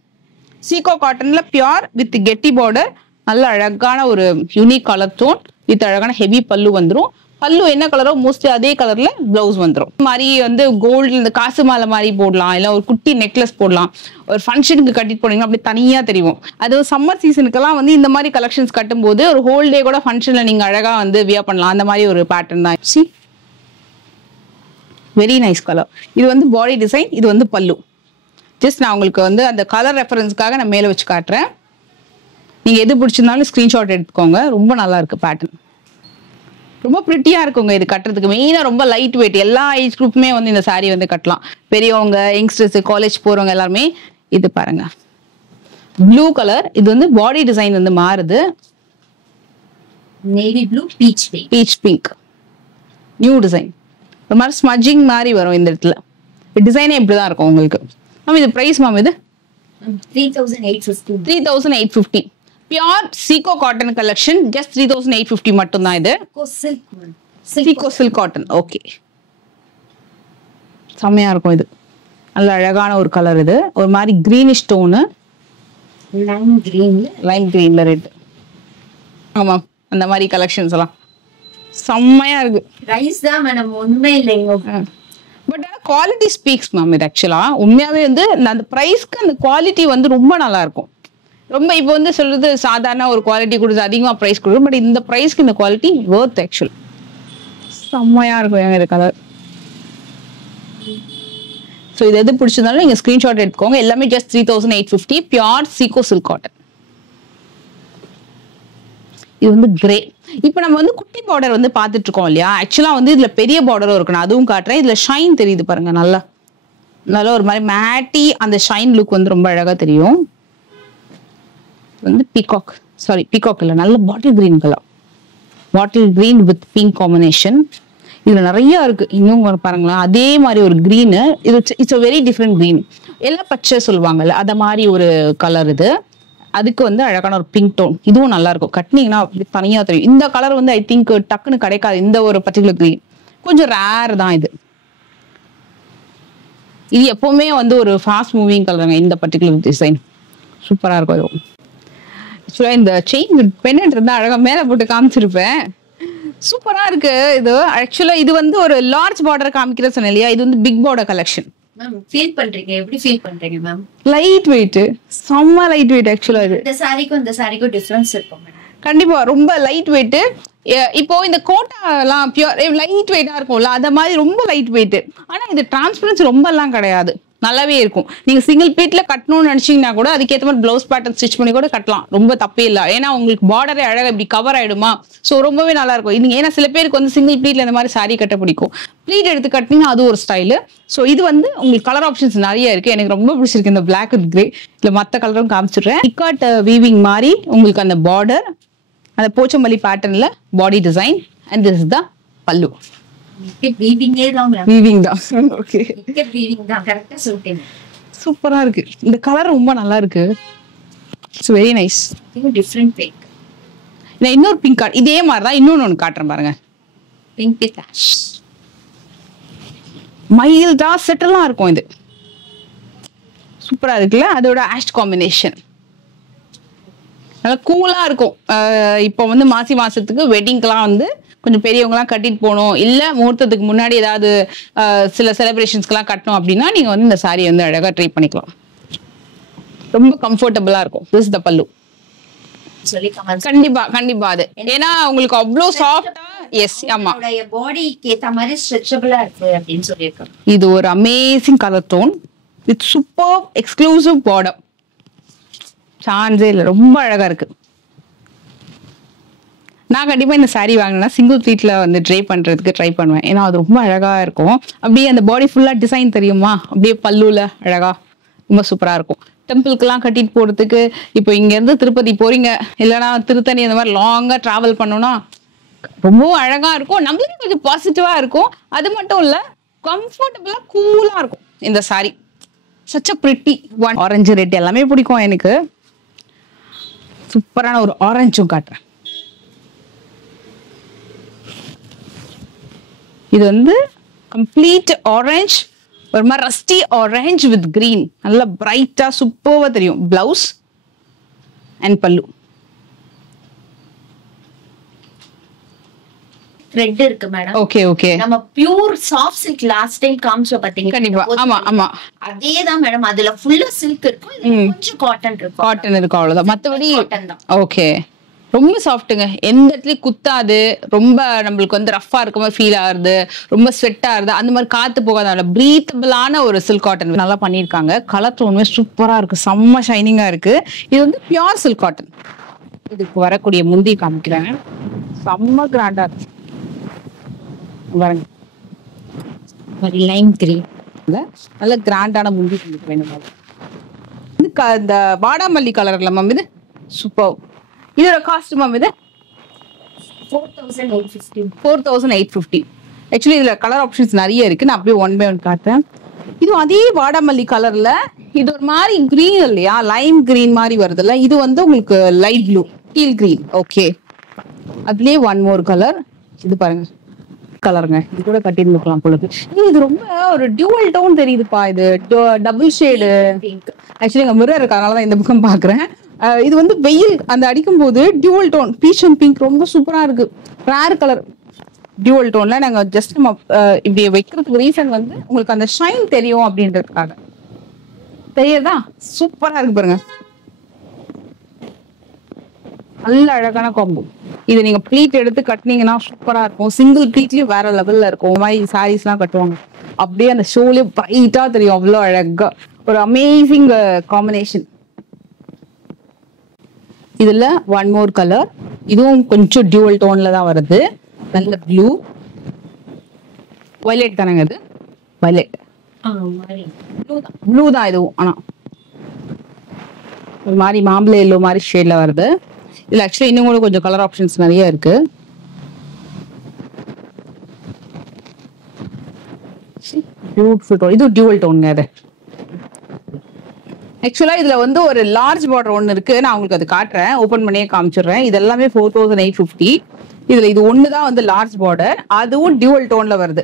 சீகோ காட்டன்ல பியூர் வித் கெட்டி பார்டர், நல்ல அழகான ஒரு யூனிக் கலர் டோன் வித் அழகான ஹெவி பல்லு வந்துடும். பல்லு என்ன கலரோ மோஸ்ட்லி அதே கலர்ல பிளவுஸ் வந்துடும். மாதிரி வந்து கோல்டு இந்த காசு மாலை மாதிரி போடலாம், இல்ல ஒரு குட்டி நெக்லஸ் போடலாம். ஒரு ஃபங்க்ஷனுக்கு கட்டிட்டு போனீங்கன்னா அப்படி தனியா தெரியும். அது சம்மர் சீசனுக்கெல்லாம் வந்து இந்த மாதிரி கலெக்ஷன்ஸ் கட்டும் போது ஒரு ஹோல் டே கூட ஃபங்க்ஷன்ல நீங்க அழகா வந்து வியர் பண்ணலாம். அந்த மாதிரி ஒரு பேட்டர்ன் தான். C very nice colour. இது வந்து பாடி டிசைன், இது வந்து பல்லு. ஜஸ்ட் நான் உங்களுக்கு வந்து அந்த கலர் ரெஃபரன்ஸ்க்காக நான் மேல வச்சு காட்டுறேன். நீங்க எது பிடிச்சிருந்தாலும் ஸ்கிரீன்ஷாட் எடுத்துக்கோங்க. ரொம்ப நல்லா இருக்கு பேட்டர்ன், ரொம்ப பிரிட்டியா இருக்குங்க. இது கட்டுறதுக்கு மெயினா ரொம்ப லைட் வெயிட். எல்லா ஏஜ் குரூப்புமே வந்து இந்த சாரி வந்து கட்டலாம். பெரியவங்க, யங்ஸ்டர்ஸ், காலேஜ் போறவங்க எல்லாருமே. இது பாருங்க ப்ளூ கலர். இது வந்து பாடி டிசைன் வந்து மாறுது. Navy blue, beach pink, beach pink new design. ஒரு மாதிரி ஸ்மஜிங் மாதிரி வரும் இந்த இடத்துல. டிசைனே இப்படிதான் இருக்கும் உங்களுக்கு. மேம் இது பிரைஸ் மேம் இது 3850. 3850 பியூர் சீகோ காட்டன் கலெக்ஷன். ஜஸ்ட் 3850 மட்டும் தான் இது. சீகோ சில்க் காட்டன். ஓகே, செம்மையா இருக்கும். இது நல்ல அழகான ஒரு கலர். இது ஒரு மாதிரி கிரீனிஷ் டோனு, லைம் கிரீன்ல ரெட். ஆமா, அந்த மாதிரி கலெக்ஷன்ஸ் எல்லாம் செம்மையா இருக்கு. பிரைஸ் தான் மேடம் ஒண்ணுமே இல்லைங்க. பட் ஆனா குவாலிட்டி ஸ்பீக்ஸ் மேம். இது ஆக்சுவலா உண்மையாவே வந்து அந்த பிரைஸ்க்கு அந்த குவாலிட்டி வந்து ரொம்ப நல்லா இருக்கும். ரொம்ப இப்போ வந்து சொல்றது சாதாரண ஒரு குவாலிட்டி கொடுத்து அதிகமா பிரைஸ் கொடுக்கும். பட் இந்த பிரைஸ்க்கு இந்த குவாலிட்டி வர்த் ஆக்சுவல். செம்மையா இருக்கும் இந்த கலர். ஸோ இது எது பிடிச்சிருந்தாலும் நீங்க ஸ்கிரீன்ஷாட் எடுத்துக்கோங்க. எல்லாமே ஜஸ்ட் 3850 பியூர் சீகோ சில்க் காட்டன். இது வந்து கிரே. இப்போ நம்ம வந்து குட்டி பார்டர் வந்து பார்த்துட்டு இருக்கோம் இல்லையா. ஆக்சுவலா வந்து இதுல பெரிய பார்டரும் இருக்கணும், அதுவும் காட்டுறேன். இதுல ஷைன் தெரியுது பாருங்க, நல்லா நல்லா ஒரு மாதிரி மேட்டி அந்த ஷைன் லுக் வந்து ரொம்ப அழகா தெரியும். வந்து பீகாக், சாரி பீகாக் இல்ல, நல்ல bottle green colour. Bottle green with pink combination. இதுல நிறைய இருக்கு. இன்னும் பாருங்களேன், அதே மாதிரி ஒரு கிரீனு. இது it's a very different green. எல்லாம் பச்சை சொல்லுவாங்கல்ல, அத மாதிரி ஒரு கலர் இது. அதுக்கு வந்து அழகான ஒரு பிங்க் டோன். இதுவும் நல்லா இருக்கும். கட்டினீங்கன்னா தனியா தெரியும். இந்த கலர் வந்து ஐ திங்க் டக்குன்னு கிடைக்காது. இந்த ஒரு பர்டிகுலர் கிரீன் கொஞ்சம் ரேர் தான். இது இது எப்பவுமே வந்து ஒரு ஃபாஸ்ட் மூவிங் கலருங்க. இந்த பர்டிகுலர் டிசைன் சூப்பரா இருக்கும். ஆக்சுவலா இந்த செயின் பெண்ணட் இருந்தா அழகா மேல போட்டு காமிச்சிருப்பேன். சூப்பரா இருக்கு. இது ஆக்சுவலா இது வந்து ஒரு லார்ஜ் பார்டர் காமிக்கிற சொன்னேன் இல்லையா. இது வந்து big border collection. Ma'am feel பண்றீங்க, எப்படி ஃபீல் பண்றீங்க மேம்? லைட் வெயிட், செம்ம லைட் வெயிட். ஆக்சுவலா இது இந்த சாரிக்கும் டிஃபரன்ஸ் இருக்கும் மேடம். கண்டிப்பா ரொம்ப லைட் வெயிட். இப்போ இந்த கோட்டா எல்லாம் பியூர் லைட் வெயிட்டா இருக்கும்ல, அத மாதிரி ரொம்ப லைட் வெயிட். ஆனா இது டிரான்ஸ்பரன்சி ரொம்ப எல்லாம் கிடையாது, நல்லாவே இருக்கும். நீங்க சிங்கிள் பீட்ல கட்டணும்னு நினைச்சீங்கன்னா கூட அதுக்கேற்ற மாதிரி பிளவுஸ் பேட்டர்ன் ஸ்டிச் பண்ணி கூட கட்டலாம், ரொம்ப தப்பே இல்லை. ஏன்னா உங்களுக்கு பார்டரே அழகா இப்படி கவர் ஆயிடுமா. ஸோ ரொம்பவே நல்லா இருக்கும். இது ஏன்னா சில பேருக்கு வந்து சிங்கிள் ப்ளீட்ல இந்த மாதிரி சாரி கட்ட பிடிக்கும். ப்ளீட் எடுத்து கட்டினீங்கன்னா அது ஒரு ஸ்டைலு. ஸோ இது வந்து உங்களுக்கு கலர் ஆப்ஷன்ஸ் நிறைய இருக்கு. எனக்கு ரொம்ப பிடிச்சிருக்கு இந்த பிளாக் வித் கிரே. இல்ல மற்ற கலரும் காமிச்சிடுறேன். இக்காட் வீவிங் மாதிரி உங்களுக்கு அந்த பார்டர், அந்த போச்சம்பள்ளி பேட்டர்ன்ல body design. And this is the pallu. Weaving தான். ஓகே, சூப்பரா இருக்கு. இந்த கலர் ரொம்ப நல்லா இருக்கு. It's very nice. Different pink. நான் இன்னொரு பிங்க் கார்டு இதே மாதிரி தான் இன்னொன்னு காட்டுறேன் பாருங்க. Pink with ash. மைல்டா செட்டலா இருக்கும். இது சூப்பரா இருக்குல்ல. அதோட ஆஷ் காம்பினேஷன் நல்லா கூலா இருக்கும். இப்போ வந்து மாசி மாசத்துக்கு வெட்டிங்க்கெல்லாம் வந்து கொஞ்சம் பெரியவங்கலாம் கட்டிட்டு போகணும், இல்ல முகூர்த்தத்துக்கு முன்னாடி ஏதாவது சில செலிப்ரேஷன்ஸ்க்கெல்லாம் கட்டணும் அப்படின்னா நீங்க வந்து இந்த சாரி வந்து அழகா ட்ரை பண்ணிக்கலாம். ரொம்ப கம்ஃபர்டபுளா இருக்கும். திஸ் இஸ் தி பல்லு. கண்டிப்பா கண்டிப்பா. அது ஏன்னா உங்களுக்கு அவ்வளவு சாஃப்ட்டா. எஸ், ஆமா, பாடிக்கு ஏத்த மாதிரி ஸ்ட்ரெச்சபிளா இருக்கு அப்படின்னு சொல்லிருக்காங்க. இது ஒரு amazing colour tone with super exclusive border. சான்ஸே இல்லை, ரொம்ப அழகா இருக்கு. நான் கண்டிப்பா இந்த சாரி வாங்கினா சிங்கிள் ப்ளீட்ல வந்து ட்ரை பண்றதுக்கு ட்ரை பண்ணுவேன். ஏன்னா அது ரொம்ப அழகா இருக்கும். அப்படியே அந்த பாடி ஃபுல்லா டிசைன் தெரியுமா, அப்படியே பல்லுல அழகா ரொம்ப சூப்பரா இருக்கும். டெம்பிள்க்கெல்லாம் கட்டிட்டு போறதுக்கு, இப்போ இங்க இருந்து திருப்பதி போறீங்க, இல்லைன்னா திருத்தணி அந்த மாதிரி லாங்கா டிராவல் பண்ணோம்னா ரொம்பவும் அழகா இருக்கும். நம்மளுக்கு கொஞ்சம் பாசிட்டிவா இருக்கும். அது மட்டும் இல்ல, கம்ஃபர்டபுளா கூலா இருக்கும் இந்த sorry. Such a pretty one. Orange red எல்லாமே பிடிக்கும் எனக்கு. சூப்பரான ஒரு ஆரஞ்சும் காட்டுறேன். இது வந்து கம்ப்ளீட் ஆரஞ்ச், ஒரு மாதிரி ரஸ்டி ஆரஞ்ச் வித் கிரீன், நல்லா பிரைட்டா சூப்பர்வா தெரியும். Blouse and pallu. த்ரெட் இருக்கு மேடம். Okay okay. நம்ம pure soft silk last time காமிச்சோம் பாத்தீங்க. கண்டிப்பா. ஆமா ஆமா. அதேதான் மேடம். அதுல ஃபுல்லா சில்க் இருக்கும், கொஞ்சம் காட்டன் இருக்கும். காட்டன் இருக்கும், அவ்வளவுதான். மத்தபடி காட்டன் தான். ஓகே. ரொம்ப சாஃப்ட்டுங்க, எந்த இடத்துலயும் குத்தாது. ரொம்ப நம்மளுக்கு வந்து ரஃபா இருக்க மாதிரி ஃபீல் ஆகுது, ரொம்ப ஸ்வெட் ஆகுது, அந்த மாதிரி காத்து போகாத பிரீத்தபிளான ஒரு சில்க் காட்டன் நல்லா பண்ணியிருக்காங்க. கலர் டோனுமே சூப்பரா இருக்கு, செம்ம ஷைனிங்கா இருக்கு. இது வந்து பியூர் சில்க் காட்டன். இதுக்கு வரக்கூடிய முந்தி காமிக்கிறேன், செம்ம கிராண்டா இருக்கு பாருங்க. லைம் கிரீன் நல்ல கிராண்டான முந்தி வேணும். இந்த வாடாமல்லி கலர்ல மேம் இது சூப்பர். இதோட காஸ்ட் மேம் இது 4850. ஆக்சுவலி இதுல கலர் ஆப்ஷன்ஸ் நிறைய இருக்கு, நான் அப்படியே ஒன் பை ஒன் காட்டுறேன். இது அதே வாடாமல்லி கலர்ல, இது ஒரு மாதிரி கிரீன் இல்லையா, லைம் கிரீன் மாதிரி வருதுல்ல, இது வந்து உங்களுக்கு light blue deal green. Okay, அதுலயே ஒன் மோர் கலர். இது பாருங்க கலருங்க, இது கூட கட்டிருந்துக்கலாம் போல இருக்கு. இது ரொம்ப ஒரு டியூவல் டோன் தெரியுதுப்பா. இது டபுள் ஷேடு. ஆக்சுவலி எங்க மிரர் இருக்கு, அதனாலதான் இந்த பக்கம் பாக்குறேன். இது வந்து வெயில் அந்த அடிக்கும் போது dual tone peach and pink ரொம்ப சூப்பரா இருக்கு. ரேர் கலர் டியூவல் டோன்ல நாங்க ஜஸ்ட் நம்ம இப்படி வைக்கிறதுக்கு ரீசன் வந்து உங்களுக்கு அந்த ஷைன் தெரியும் அப்படின்றதுக்காக. தெரியுதா? சூப்பரா இருக்கு பாருங்க, நல்ல அழகான காம்போ. இது நீங்க ப்ளீட் எடுத்து கட்டினீங்கன்னா சூப்பரா இருக்கும். சிங்கிள் ப்ளீட்லயும் வேற லெவல்ல இருக்கும். இந்த மாதிரி சாரீஸ் எல்லாம் கட்டுவாங்க, அப்படியே அந்த ஷோலயே பிரைட்டா தெரியும், அவ்வளவு அழகா ஒரு அமேசிங் காம்பினேஷன். இதுல ஒன் மோர் கலர், இதுவும் கொஞ்சம் டியூவல் டோன்ல தான் வருது. நல்ல ப்ளூ வயலட் தானங்க, இது வயலட் ப்ளூ தான் இதுவும். ஆனா ஒரு மாதிரி மாம்பழ எல்லோ மாதிரி ஷேட்ல வருது. இதுல ஆக்சுவலி இன்னும் கூட கொஞ்சம் கலர் ஆப்ஷன்ஸ் நிறைய இருக்கு. பியூட்டிஃபுல். இது டியூவல் டோன்ங்க. அது ஆக்சுவலா இதுல வந்து ஒரு லார்ஜ் பார்டர் ஒன்னு இருக்கு, நான் உங்களுக்கு அது காட்டுறேன், ஓபன் பண்ணியே காமிச்சிடுறேன். இது எல்லாமே 4850. இதுல இது ஒண்ணுதான் வந்து லார்ஜ் பார்டர், அதுவும் டியூவல் டோன்ல வருது.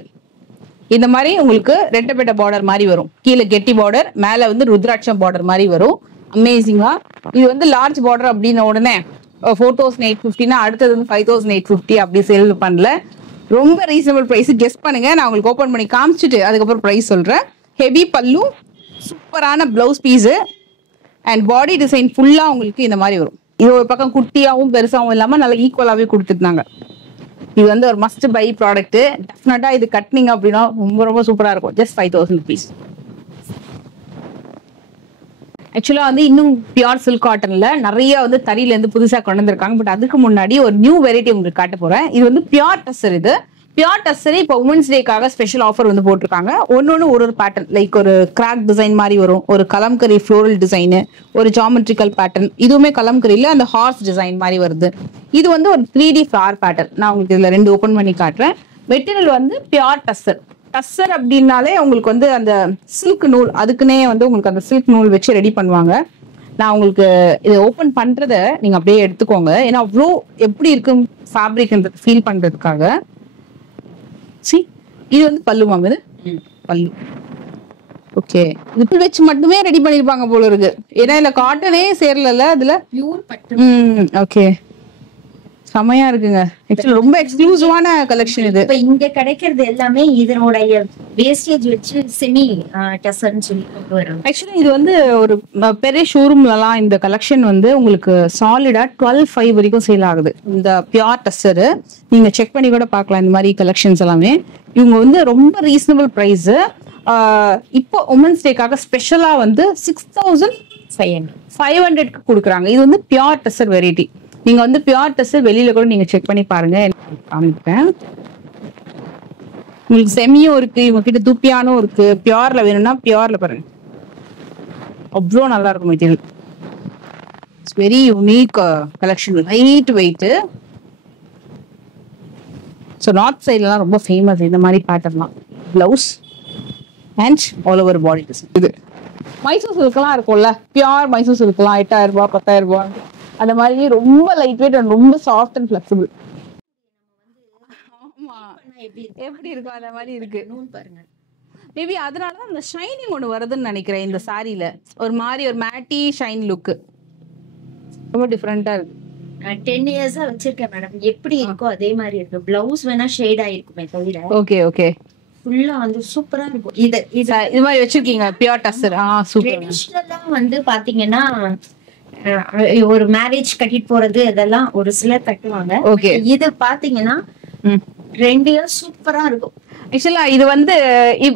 இந்த மாதிரி உங்களுக்கு ரெட்டப்பட்ட பார்டர் மாதிரி வரும், கீழே கெட்டி பார்டர், மேல வந்து ருத்ராட்சம் பார்டர் மாதிரி வரும். அமேசிங்கா. இது வந்து லார்ஜ் பார்டர் அப்படின்ன உடனே 4850னா அடுத்தது வந்து 5850 அப்படி சேல் பண்ணல. ரொம்ப ரீசனபிள் பிரைஸ். கெஸ் பண்ணுங்க, நான் உங்களுக்கு ஓபன் பண்ணி காமிச்சிட்டு அதுக்கப்புறம் பிரைஸ் சொல்றேன். ஹெவி பல்லு, சூப்பரான blouse piece and body design ஃபுல்லா உங்களுக்கு இந்த மாதிரி வரும். இது ஒரு பக்கம் குட்டியாவும் பெருசாவும் இல்லாம நல்லா ஈக்குவலாவே கொடுத்துருந்தாங்க. இது வந்து ஒரு மஸ்ட் பை ப்ராடக்ட். டெஃபினட்டா இது கட்டினீங்க அப்படின்னா ரொம்ப ரொம்ப சூப்பரா இருக்கும். Just 5000 rupees. ஆக்சுவலா வந்து இன்னும் பியூர் சில்க் காட்டன்ல நிறைய வந்து தறியில இருந்து புதுசா கொண்டு வந்திருக்காங்க. பட் அதுக்கு முன்னாடி ஒரு நியூ வெரைட்டி உங்களுக்கு காட்ட போறேன். இது வந்து பியூர் டஸ்ஸர். இது பியூர் டஸ்ஸர் இப்போ உமன்ஸ் டேக்காக ஸ்பெஷல் ஆஃபர் வந்து போட்டிருக்காங்க. ஒன்னொன்னு ஒரு பேட்டர்ன், லைக் ஒரு கிராக் டிசைன் மாதிரி வரும், ஒரு கலம்கரி ஃப்ளோரல் டிசைன், ஒரு ஜாமெட்ரிக்கல் பேட்டர்ன். இதுவுமே கலம்கரியில அந்த ஹார்ஸ் டிசைன் மாதிரி வருது. இது வந்து ஒரு 3D ஃபிளவர் பேட்டர்ன். நான் உங்களுக்கு இதுல 2 ஓபன் பண்ணி காட்டுறேன். மெட்டீரியல் வந்து பியூர் டஸ்ஸர். டஸ்ஸர் அப்படின்னாலே உங்களுக்கு வந்து அந்த சில்க் நூல், அதுக்குன்னே வந்து உங்களுக்கு அந்த சில்க் நூல் வச்சு ரெடி பண்ணுவாங்க. நான் உங்களுக்கு இதை ஓபன் பண்றத நீங்க அப்படியே எடுத்துக்கோங்க, ஏன்னா அவ்வளோ எப்படி இருக்கும் ஃபேப்ரிக்ன்றது ஃபீல் பண்றதுக்காக. இது வந்து பல்லு மாம், இது பல்லு. ஓகே, இது வச்சு மட்டுமே ரெடி பண்ணிருப்பாங்க போல இருக்கு, ஏன்னா இல்ல காட்டனே சேரல அதுல. பியூர் பட்டு. ஓகே, செமையா இருக்குங்க. ஆக்சுவலி ரொம்ப எக்ஸ்க்ளூசிவான கலெக்ஷன் இது. இப்ப இங்க கிடைக்கிறது எல்லாமே இதனுடைய வேஸ்டேஜ் வச்சு செமி டஸ்ஸர்னு சொல்லி கொண்டு வராங்க. ஆக்சுவலி இது வந்து ஒரு பெரிய ஷோரூம்லலாம் இந்த கலெக்ஷன் வந்து உங்களுக்கு சாலிடா 12,500 வரைக்கும் சேல் ஆகுது. இந்த பியூர் டஸ்ஸர் நீங்க செக் பண்ணி கூட பார்க்கலாம். இந்த மாதிரி கலெக்ஷன்ஸ் எல்லாமே இவங்க வந்து ரொம்ப ரீசனபிள் பிரைஸ். இப்போ உமன்ஸ் டேக்காக ஸ்பெஷலா வந்து 6500 கொடுக்குறாங்க. இது வந்து பியூர் டஸ்ஸர் வெரைட்டி. நீங்க வந்து பியூர் டஸ்ஸர் வெளியில கூட நீங்க செக் பண்ணி பாருங்க. காமிப்பேன் உங்களுக்கு. செமியும் இருக்கு, இவங்க கிட்ட துப்பியானும் இருக்கு. பியூர்ல வேணும்னா பியூர்ல பாருங்க, அவ்வளோ நல்லா இருக்கும் material. It's very unique collection, light weight. So north சைட்லாம் ரொம்ப ஃபேமஸ் இந்த மாதிரி பேட்டர்ன்லாம். Blouse and all over body design. இது மைசூர் சில்க்லாம் இருக்கும்ல, பியூர் மைசூர் சில்க்லாம் 8000 ரூபாய் 10,000 ரூபாய் அந்த மாதிரி ரொம்ப லைட் வெயிட் அண்ட் ரொம்ப சாஃப்ட் அண்ட் ஃபிளெக்சிபிள். ஆமா, எப்படி இருக்கும் அந்த மாதிரி இருக்கு. பாருங்க, மேபி அதனாலதான் அந்த ஷைனிங் ஒண்ணு வருதுன்னு நினைக்கிறேன் இந்த சாரியில. ஒரு மாதிரி ஒரு மேட்டி ஷைன் லுக் ரொம்ப டிஃபரெண்டா இருக்கு. நான் 10 இயர்ஸா வச்சிருக்கேன் மேடம். எப்படி இருக்கோ அதே மாதிரி இருக்கு. பிளவுஸ் வேணா ஷேட் ஆயிருக்குமே தவிர ஓகே ஓகே ஃபுல்லா வந்து சூப்பரா இருக்கும். இது மாதிரி வச்சிருக்கீங்க பியூர் டஸ்ஸர். சூப்பர். ட்ரெடிஷனலா வந்து பாத்தீங்கன்னா ஒரு மேரேஜ் கட்டிட்டு போறது இதெல்லாம் ஒரு சிலர் கட்டுவாங்க. ஓகே, இது பாத்தீங்கன்னா 2 இயர்ஸ் சூப்பரா இருக்கும். ஆக்சுவலா இது வந்து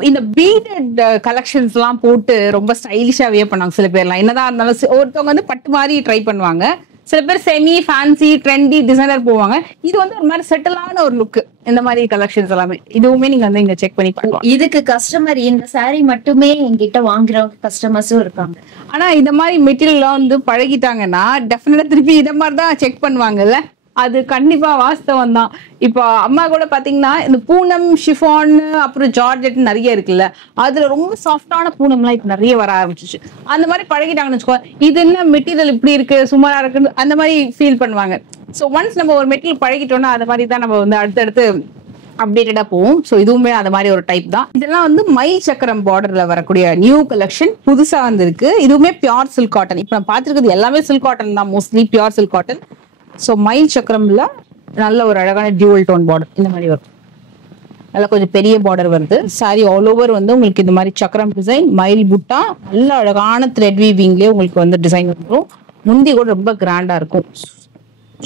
இந்த பீடட் கலெக்ஷன்ஸ் எல்லாம் போட்டு ரொம்ப ஸ்டைலிஷாவே பண்ணாங்க சில பேர்லாம். என்னதான் இருந்தாலும் ஒருத்தவங்க வந்து பட்டு மாதிரி ட்ரை பண்ணுவாங்க, சில பேர் செமி ஃபேன்சி ட்ரெண்டி டிசைனர் போவாங்க. இது வந்து ஒரு மாதிரி செட்டிலான ஒரு லுக். இந்த மாதிரி கலெக்ஷன்ஸ் எல்லாமே இதுவுமே நீங்க வந்து இங்க செக் பண்ணி பார்க்கலாம். இதுக்கு கஸ்டமர் இந்த சாரி மட்டுமே என்கிட்ட வாங்குற கஸ்டமர்ஸும் இருக்காங்க. ஆனா இந்த மாதிரி மெட்டீரியல்லாம் வந்து பழகிட்டாங்கன்னா டெஃபினட்டா திருப்பி இதை மாதிரி தான் செக் பண்ணுவாங்கல்ல. அது கண்டிப்பா வாஸ்தவம் தான். இப்போ அம்மா கூட பாத்தீங்கன்னா இந்த பூனம், ஷிஃபான், அப்புறம் ஜார்ஜெட் நிறைய இருக்குல்ல, அதுல ரொம்ப சாஃப்டான பூனம்லாம் இப்ப நிறைய வர ஆரம்பிச்சிச்சு. அந்த மாதிரி பழகிட்டாங்கன்னு வச்சுக்கோ, இது என்ன மெட்டீரியல் இப்படி இருக்கு சுமாரா இருக்குன்னு அந்த மாதிரி ஃபீல் பண்ணுவாங்க. ஸோ ஒன்ஸ் நம்ம ஒரு மெட்டீரியல் பழகிட்டோம்னா அது மாதிரி தான் நம்ம வந்து அடுத்தடுத்து அப்டேட்டடா போகும். ஸோ இதுவுமே அந்த மாதிரி ஒரு டைப் தான். இதெல்லாம் வந்து மயில் சக்கரம் பார்டர்ல வரக்கூடிய நியூ கலெக்ஷன் புதுசா வந்திருக்கு. இதுவுமே பியூர் சில்க் காட்டன். இப்போ நான் பார்த்துருக்கிறது எல்லாமே சில்க் காட்டன் தான், mostly pure silk cotton. So மயில் சக்கரம்ல நல்ல ஒரு அழகான டியூவல் டோன் பார்டர் இந்த மாதிரி வரும். நல்லா கொஞ்சம் பெரிய பார்டர் வருது. சாரி ஆல் ஓவர் வந்து உங்களுக்கு இந்த மாதிரி சக்கரம் டிசைன், மயில் புட்டா, நல்ல அழகான த்ரெட் வீவிங்லேயே உங்களுக்கு வந்து டிசைன் வந்துடும். முந்தி கூட ரொம்ப கிராண்டா இருக்கும்.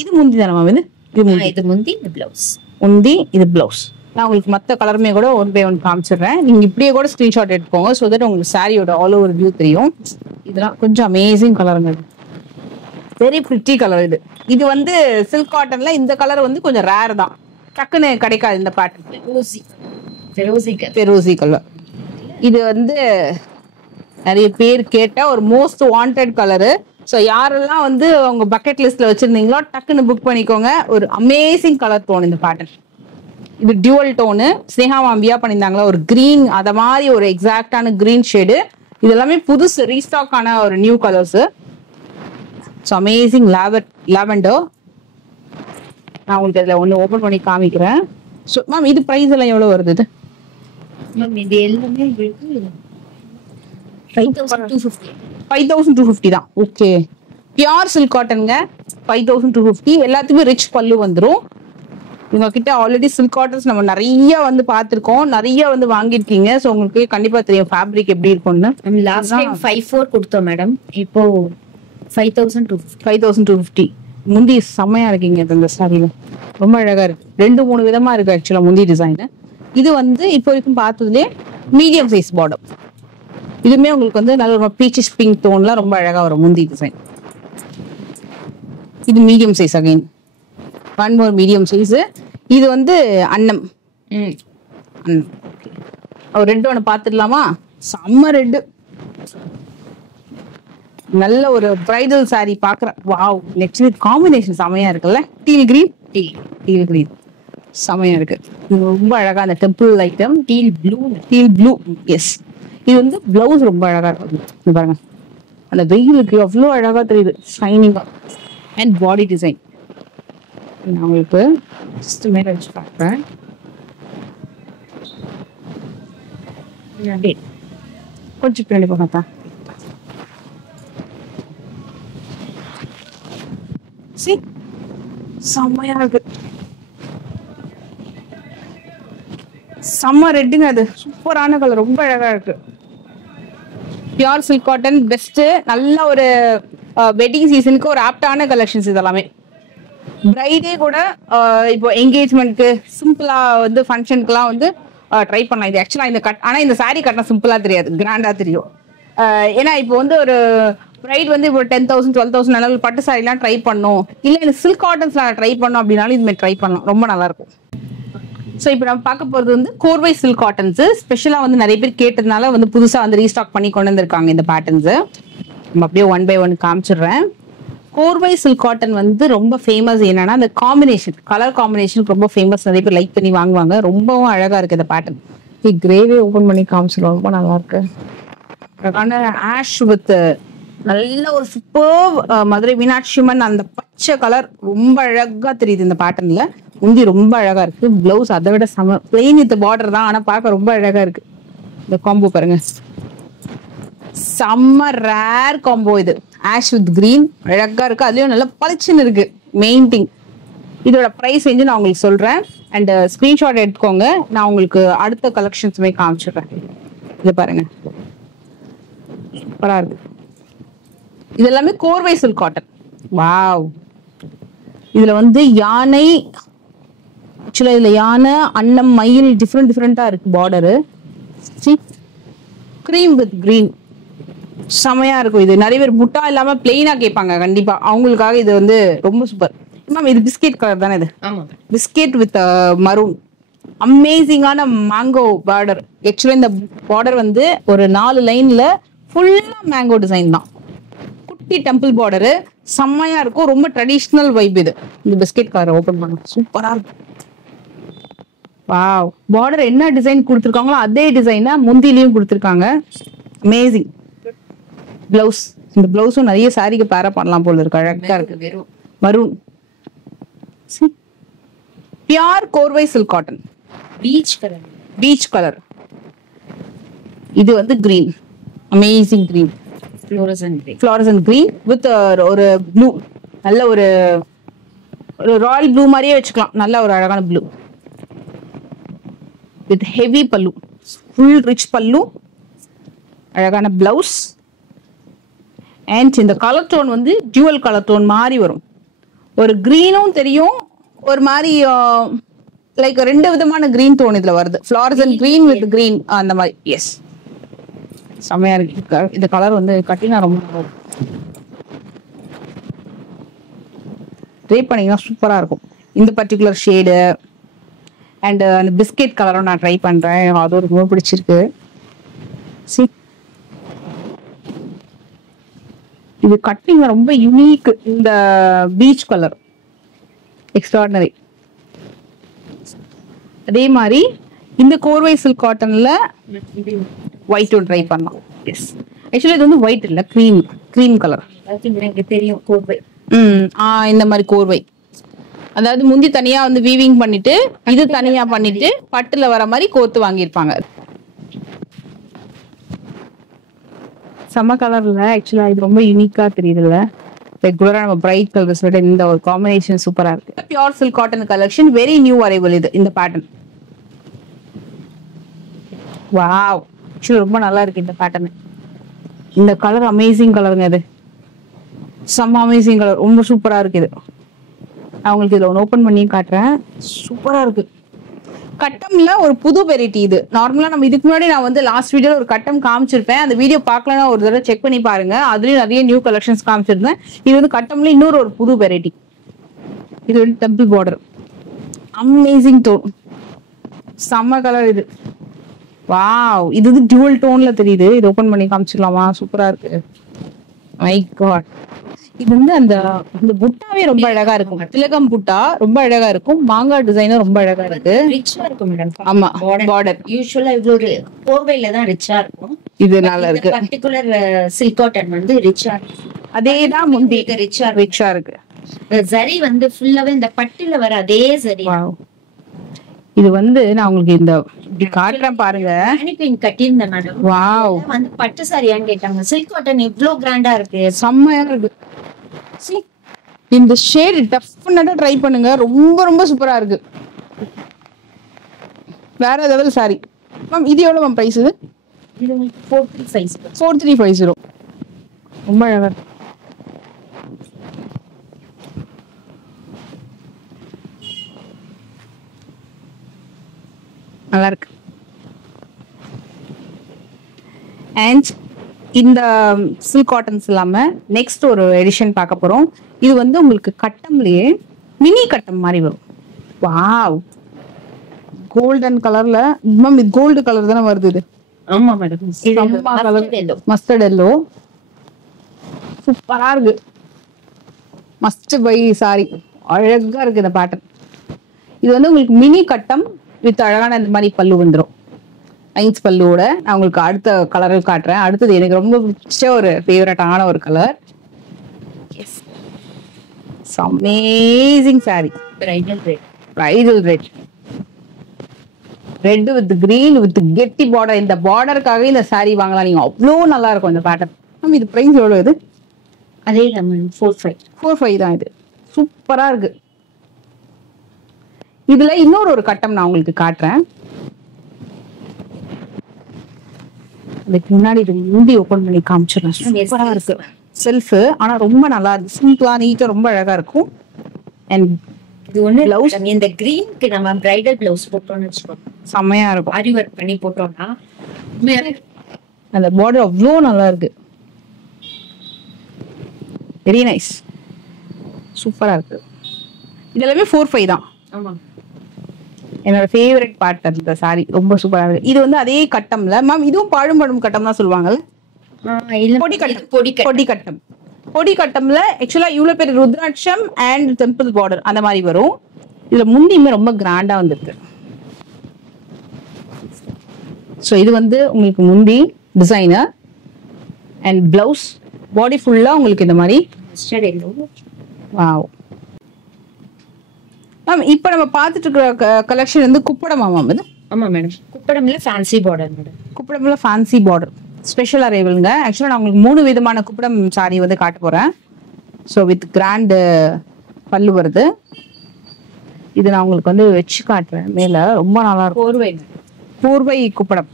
இது முந்தி தானே மேம்? இது முந்தி, இது பிளவுஸ். முந்தி, இது பிளவுஸ். நான் உங்களுக்கு மற்ற கலருமே கூட 1 by 1 காமிச்சிடுறேன். நீங்க இப்படியே கூட ஸ்கிரீன்ஷாட் எடுத்துக்கோங்க. ஸோ தட் உங்களுக்கு சாரியோட ஆல் ஓவர் வியூ தெரியும். இதெல்லாம் கொஞ்சம் அமேசிங் கலருங்க, வெரி பிரிட்டி கலர். இது வந்து சில்க் காட்டன்ல இந்த கலர் வந்து கொஞ்சம் ரேர் தான், டக்குன்னு கிடைக்காது இந்த பேட்டர்ன். பெரோசி கலர். இது வந்து நிறைய பேர் கேட்ட ஒரு மோஸ்ட் வாண்டட் கலரு. ஸோ யாரெல்லாம் வந்து உங்க பக்கெட் லிஸ்ட்ல வச்சிருந்தீங்களோ டக்குன்னு புக் பண்ணிக்கோங்க. ஒரு அமேசிங் கலர் டோன் இந்த பேட்டர்ன். இது டியூவல் டோனு. ஸ்னேகா மாம்பியா பண்ணியிருந்தாங்களா ஒரு கிரீன், அத மாதிரி ஒரு எக்ஸாக்டான கிரீன் ஷேடு. இது எல்லாமே புதுசு ரீஸ்டாக் ஆன ஒரு new colours. So amazing lavender. நான் உங்களுக்கு இதில் ஒன்று ஓப்பன் பண்ணி காமிக்கிறேன். ஸோ மேம் இது ப்ரைஸ் எல்லாம் எவ்வளோ வருது? இது மேம் இது எல்லாமே உங்களுக்கு 5250. 5250 தான். ஓகே, பியூர் சில்க் காட்டனுங்க. 5250. எல்லாத்துக்குமே ரிச் பல்லு வந்துடும். இவங்க கிட்ட ஆல்ரெடி சில்க் காட்டன்ஸ் நம்ம நிறைய வந்து பார்த்துருக்கோம், நிறைய வந்து வாங்கியிருக்கீங்க. ஸோ உங்களுக்கு கண்டிப்பா தெரியும் ஃபேப்ரிக் எப்படி இருக்கும்னு. லாஸ்ட் டைம் 54 கொடுத்தோம் மேடம், இப்போ 5250. முந்தி செம்மையா இருக்கீங்க இந்த சாரியில, ரொம்ப அழகா இருக்கு. 2-3 விதமா இருக்கு ஆக்சுவலா முந்தி டிசைன். இது வந்து இப்போ வரைக்கும் பார்த்ததுலேயே மீடியம் சைஸ் பார்டர். இதுமே உங்களுக்கு வந்து நல்ல ஒரு பீச்சிஷ் பிங்க் டோன்லாம் ரொம்ப அழகா வரும் முந்தி டிசைன். இது medium size again, 1 more medium size. இது வந்து அன்னம். ஒரு ரெட் ஒன்று பார்த்துடலாமா? செம்ம ரெட்டு, நல்ல ஒரு பிரைடல் சாரி பாக்குறேன். வாவ், நெக்ஸ்ட் காம்பினேஷன் செமையா இருக்குல்ல. டீல் கிரீன் செமையா இருக்கு. இது ரொம்ப அழகா அந்த temple item. Teal blue. Yes, இது வந்து பிளவுஸ் ரொம்ப அழகா இருக்கும். பாருங்க, அந்த வெயிலுக்கு அவ்வளோ அழகா தெரியுது, ஷைனிங்கா. அண்ட் பாடி டிசைன் நான் உங்களுக்கு ஜஸ்ட் மேல வச்சு பார்க்குறேன். கொஞ்சம் பின்னாடி போகத்தா. செம்மையா இருக்கு, செம்ம ரெட்டுங்க. அது சூப்பரான கலர், ரொம்ப அழகா இருக்கு. Pure silk cotton best. நல்ல ஒரு வெட்டிங் சீசனுக்கு ஒரு ஆப்டான கலெக்ஷன்ஸ் இதெல்லாமே. பிரைடே கூட இப்போ என்கேஜ்மெண்ட்க்கு சிம்பிளா வந்து ஃபங்க்ஷனுக்குலாம் வந்து ட்ரை பண்ணலாம். இது ஆக்சுவலா இந்த கட், ஆனா இந்த சாரீ கட்டினா சிம்பிளா தெரியாது, கிராண்டா தெரியும். ஏன்னா இப்போ வந்து ஒரு பிரைட் வந்து இப்போ 10,000 12,000 அளவு பட்டு சாரிலாம் ட்ரை பண்ணும், இல்லை இந்த சில்க் காட்டன்ஸ்ல ட்ரை பண்ணோம் அப்படின்னாலும் இதுமாதிரி ட்ரை பண்ணலாம், ரொம்ப நல்லா இருக்கும். ஸோ இப்போ நம்ம பார்க்க போகிறது வந்து கோர்வை சில்க் காட்டன்ஸ். ஸ்பெஷலாக வந்து நிறைய பேர் கேட்டதுனால வந்து புதுசாக வந்து ரீஸ்டாக் பண்ணி கொண்டு வந்திருக்காங்க இந்த பேட்டர்ன்ஸு. நம்ம அப்படியே 1 by 1 காமிச்சிடுறேன். கோர்வை சில்க் காட்டன் வந்து ரொம்ப ஃபேமஸ். என்னன்னா அந்த காம்பினேஷன், கலர் காம்பினேஷன் ரொம்ப ஃபேமஸ். நிறைய பேர் லைக் பண்ணி வாங்குவாங்க. ரொம்பவும் அழகா இருக்கு இந்த பேட்டர்ன். கிரேவே ஓப்பன் பண்ணி காமிச்சிடும், ரொம்ப நல்லா இருக்கு. ஆஷ் வித் நல்ல ஒரு சூப்பர் மதுரை மீனாட்சி அம்மன் அந்த பச்சை கலர் ரொம்ப அழகா தெரியுது இந்த பேட்டர்ன்ல. முந்தி ரொம்ப அழகா இருக்கு. பிளவுஸ் அதை விட செம பிளெயின் வித் பார்டர் தான், ஆனா பார்க்க ரொம்ப அழகா இருக்கு. இந்த காம்போ பாருங்க, செம்ம ரேர் காம்போ இது. ஆஷ் வித் கிரீன் அழகா இருக்கு, அதுலயும் நல்லா பளிச்சுன்னு இருக்கு. மெயின் திங் இதோட பிரைஸ் ரேஞ்சு நான் உங்களுக்கு சொல்றேன். அண்ட் ஸ்கிரீன்ஷாட் எடுத்துக்கோங்க, நான் உங்களுக்கு அடுத்த கலெக்ஷன்ஸுமே காமிச்சிடுறேன். இது பாருங்க சூப்பரா இருக்கு. இது எல்லாமே கோர்வை சில்க் காட்டன். வாவ், இதுல வந்து யானை, ஆக்சுவலா இதுல யானை அன்னம் மயில் டிஃப்ரெண்டா இருக்கு பார்டரு. கிரீம் வித் கிரீன் செமையா இருக்கும். இது நிறைய பேர் புட்டா இல்லாம பிளெயினா கேட்பாங்க, கண்டிப்பா அவங்களுக்காக இது வந்து ரொம்ப சூப்பர். மேம் இது பிஸ்கெட் கலர் தானே? இது பிஸ்கெட் வித் மரூன், அமேசிங்கான மேங்கோ பார்டர். ஆக்சுவலா இந்த பார்டர் வந்து ஒரு 4 லைன்ல ஃபுல்லா மேங்கோ டிசைன் தான். குட்டி டெம்பிள் பார்டரு செம்மையா இருக்கும், ரொம்ப ட்ரெடிஷ்னல் வைப் இது. இந்த பிஸ்கெட் கலர் ஓபன் பண்ணுங்க, சூப்பரா இருக்கும். வாவ், பார்டர் என்ன டிசைன் கொடுத்துருக்காங்களோ அதே டிசைனை முந்திலையும் கொடுத்துருக்காங்க. அமேசிங். பிளவுஸ், இந்த பிளவுஸும் நிறைய சாரிக்கு பேரா பண்ணலாம் போல இருக்கு, அழகா இருக்கு. மரூன் பியூர் கோர்வை சில்க் காட்டன், பீச் கலர். இது வந்து green, amazing green, fluorescent green with ஒரு ப்ளூ, நல்ல ஒரு ராயல் ப்ளூ மாதிரியே வச்சுக்கலாம். நல்ல ஒரு அழகான blue with heavy pallu, full rich pallu, அழகான பிளவுஸ். அண்ட் இந்த கலர் டோன் வந்து டியூவல் கலர் டோன் மாதிரி வரும். ஒரு கிரீனும் தெரியும், ஒரு மாதிரி லைக் 2 விதமான கிரீன் டோன் இதுல வருது. ஃப்ளோரசன்ட் கிரீன் வித் கிரீன் அந்த மாதிரி. எஸ், செம்மையா இருக்கு. இந்த கலர் வந்து கட்டினா ரொம்ப நல்லா இருக்கும், ட்ரை பண்ணீங்கன்னா சூப்பரா இருக்கும். இந்த பர்டிகுலர் ஷேடு அண்ட் அந்த பிஸ்கெட் கலரும் நான் ட்ரை பண்றேன், அதுவும் ரொம்ப பிடிச்சிருக்கு. சி, இது கட்டிங் ரொம்ப யூனிக். இந்த பீச் கலர் எக்ஸ்ட்ராடினரி. அதே மாதிரி இந்த கோர்வை சில்க் காட்டன்ல ஒயிட்டும் ட்ரை பண்ணலாம். எஸ், ஆக்சுவலி இது வந்து ஒயிட் இல்ல, கிரீம் கலர். எனக்கு தெரியும் கோர்வை. இந்த மாதிரி கோர்வை, அதாவது முந்தி தனியா வந்து வீவிங் பண்ணிட்டு இது தனியா பண்ணிட்டு பட்டுல வர மாதிரி கோத்து வாங்கியிருப்பாங்க. செம்ம கலர்ல ஆக்சுவலா இது ரொம்ப யூனிக்கா தெரியுதுல்ல. ரெகுலரா நம்ம பிரைட் கலர்ஸ் விட இந்த ஒரு காம்பினேஷன் சூப்பரா இருக்கு. Pure silk cotton collection, very new arrival இது. இந்த பேட்டர்ன் வாவ், ஆக்சுவலி ரொம்ப நல்லா இருக்கு இந்த பேட்டர்ன். இந்த கலர் அமேசிங் கலருங்க, இது செம்ம அமேசிங் கலர், ரொம்ப சூப்பரா இருக்கு. இது நான் உங்களுக்கு இதுல ஒன்று ஓப்பன் பண்ணி காட்டுறேன், சூப்பரா இருக்கு. கட்டம்ல ஒரு புது வெரைட்டி இது. நார்மலா நம்ம இதுக்கு முன்னாடி நான் வந்து லாஸ்ட் வீடியோல ஒரு கட்டம் காமிச்சிருப்பேன், அந்த வீடியோ பார்க்கலன்னா ஒரு தடவை செக் பண்ணி பாருங்க. அதுலயும் நிறைய நியூ கலெக்ஷன்ஸ் காமிச்சிருந்தேன். இது வந்து கட்டம்ல இன்னொரு ஒரு புது வெரைட்டி. இது வந்து டெம்பிள் பார்டர், அமேசிங் டோன், செம்ம கலர் இது. வாவ், இது வந்து டியூவல் டோன்ல தெரியுது. இது ஓபன் பண்ணி காமிச்சிடலாமா? சூப்பரா இருக்கு. மை காட், இது வந்து அந்த புட்டாவே ரொம்ப அழகா இருக்கும். திலகம் புட்டா ரொம்ப அழகா இருக்கும். மாங்காய் டிசைனும் ரொம்ப அழகா இருக்கு, ரிச்சா இருக்கும் மேடம். ஆமா, பார்டர் யூசுவலா இவ்வளவு கோர்வையில தான் ரிச்சா இருக்கும். இது நல்லா இருக்கு. பர்టిక్యులர் சில்க் காட்டன் வந்து ரிச்சா இருக்கு. அதேதான் முந்தி ரிச்சா இருக்கு. ஜரி வந்து ஃபுல்லாவே இந்த பட்டுல வர அதே ஜரி. இது வந்து நான் உங்களுக்கு இந்த இப்படி காட்டுறேன் பாருங்க. Mannequin கட்டியிருந்தேன் madam. வாவ், வந்து பட்டு சாரியான்னு கேட்டாங்க. சில்க் காட்டன் இவ்ளோ கிராண்டா இருக்கு, செம்மையா இருக்கு. இந்த ஷேட் டெஃபினட்டா ட்ரை பண்ணுங்க, ரொம்ப ரொம்ப சூப்பரா இருக்கு. வேற லெவல் சாரி. மேம் இது எவ்வளவு மேம் பிரைஸ்? இது 4350. 4350. ரொம்ப அழகா இருக்கு. நல்லா இருக்கு. அண்ட் இந்த சில்க் காட்டன்ஸ் இல்லாம நெக்ஸ்ட் ஒரு எடிஷன் பார்க்க போறோம். இது வந்து உங்களுக்கு கட்டம்லயே மினி கட்டம் மாதிரி வரும். வாவ், கோல்டன் கலர்ல. மேம் இது கோல்டு கலர் தானே வருது? இது ஆமா மேடம், மஸ்டர்ட் எல்லோ, சூப்பரா இருக்கு. மஸ்ட் பை சாரி, அழகா இருக்கு இந்த பேட்டர்ன். இது வந்து உங்களுக்கு மினி கட்டம் வித் அழகான இந்த மாதிரி பல்லு வந்துடும். லைன்ஸ் பல்லுவோட நான் உங்களுக்கு அடுத்த கலரில் காட்டுறேன். அடுத்தது எனக்கு ரொம்ப பிடிச்ச ஒரு ஃபேவரட்டான ஒரு colour. Amazing sorry, bridal red, red with green with கெட்டி பார்டர். இந்த பார்டருக்காக இந்த சாரி வாங்கலாம் நீங்க, அவ்வளோ நல்லா இருக்கும் இந்த பேட்டர்ன். மேம் இது பிரைஸ் எவ்வளோ? இது அதே தான் 4.5 தான். இது சூப்பரா இருக்கு. இதுல இன்னொரு ஒரு கட்டம் நான் உங்களுக்கு காட்டுறேன். அதுக்கு முன்னாடி இது முந்தி ஓபன் பண்ணி காமிச்சிடலாம். சூப்பரா இருக்கு. செல்ஃப் ஆனா ரொம்ப நல்லா இருக்கு. சிம்பிளா நீட்டா ரொம்ப அழகா இருக்கும். அண்ட் இது ஒண்ணு பிளவுஸ், இந்த கிரீனுக்கு நம்ம பிரைடல் பிளவுஸ் போட்டோம்னு வச்சுக்கோங்க, செம்மையா இருக்கும். ஆரி ஒர்க் பண்ணி போட்டோம்னா அந்த பார்டர் அவ்வளோ நல்லா இருக்கு. வெரி நைஸ், சூப்பரா இருக்கு. இதெல்லாமே 4.5 தான். ஆமா, என்னோட ஃபேவரட் பார்ட் அந்த சாரி, ரொம்ப சூப்பரா இருக்கு. இது வந்து அதே கட்டம்ல மேம், இதுவும் பாழும்படும் கட்டம் தான் சொல்லுவாங்கல்ல, பொடி கட்டம். பொடி கட்டம், பொடி கட்டம்ல ஆக்சுவலா இவ்வளவு பேர் ருத்ராட்சம் அண்ட் டெம்பிள் பார்டர் அந்த மாதிரி வரும். இதுல முந்தியுமே ரொம்ப கிராண்டா வந்திருக்கு. ஸோ இது வந்து உங்களுக்கு முந்தி டிசைனர் அண்ட் பிளவுஸ், பாடி ஃபுல்லா உங்களுக்கு இந்த மாதிரி. வாவ் மேம், இப்போ நம்ம பார்த்துட்டு இருக்கிற கலெக்ஷன் வந்து குப்படமா மேம்? இது ஆமா மேடம், குப்படம்ல ஃபேன்சி பார்டர் மேடம். குப்படம்ல ஃபேன்சி பார்டர் ஸ்பெஷல் அரைவல்ங்க. ஆக்சுவலாக நான் உங்களுக்கு 3 விதமான குப்படம் சாரி வந்து காட்ட போறேன். ஸோ வித் கிராண்ட் பல்லு வருது. இது நான் உங்களுக்கு வந்து வச்சு காட்டுறேன். மேல ரொம்ப நல்லா இருக்கும். போர்வை, போர்வை குப்படம்.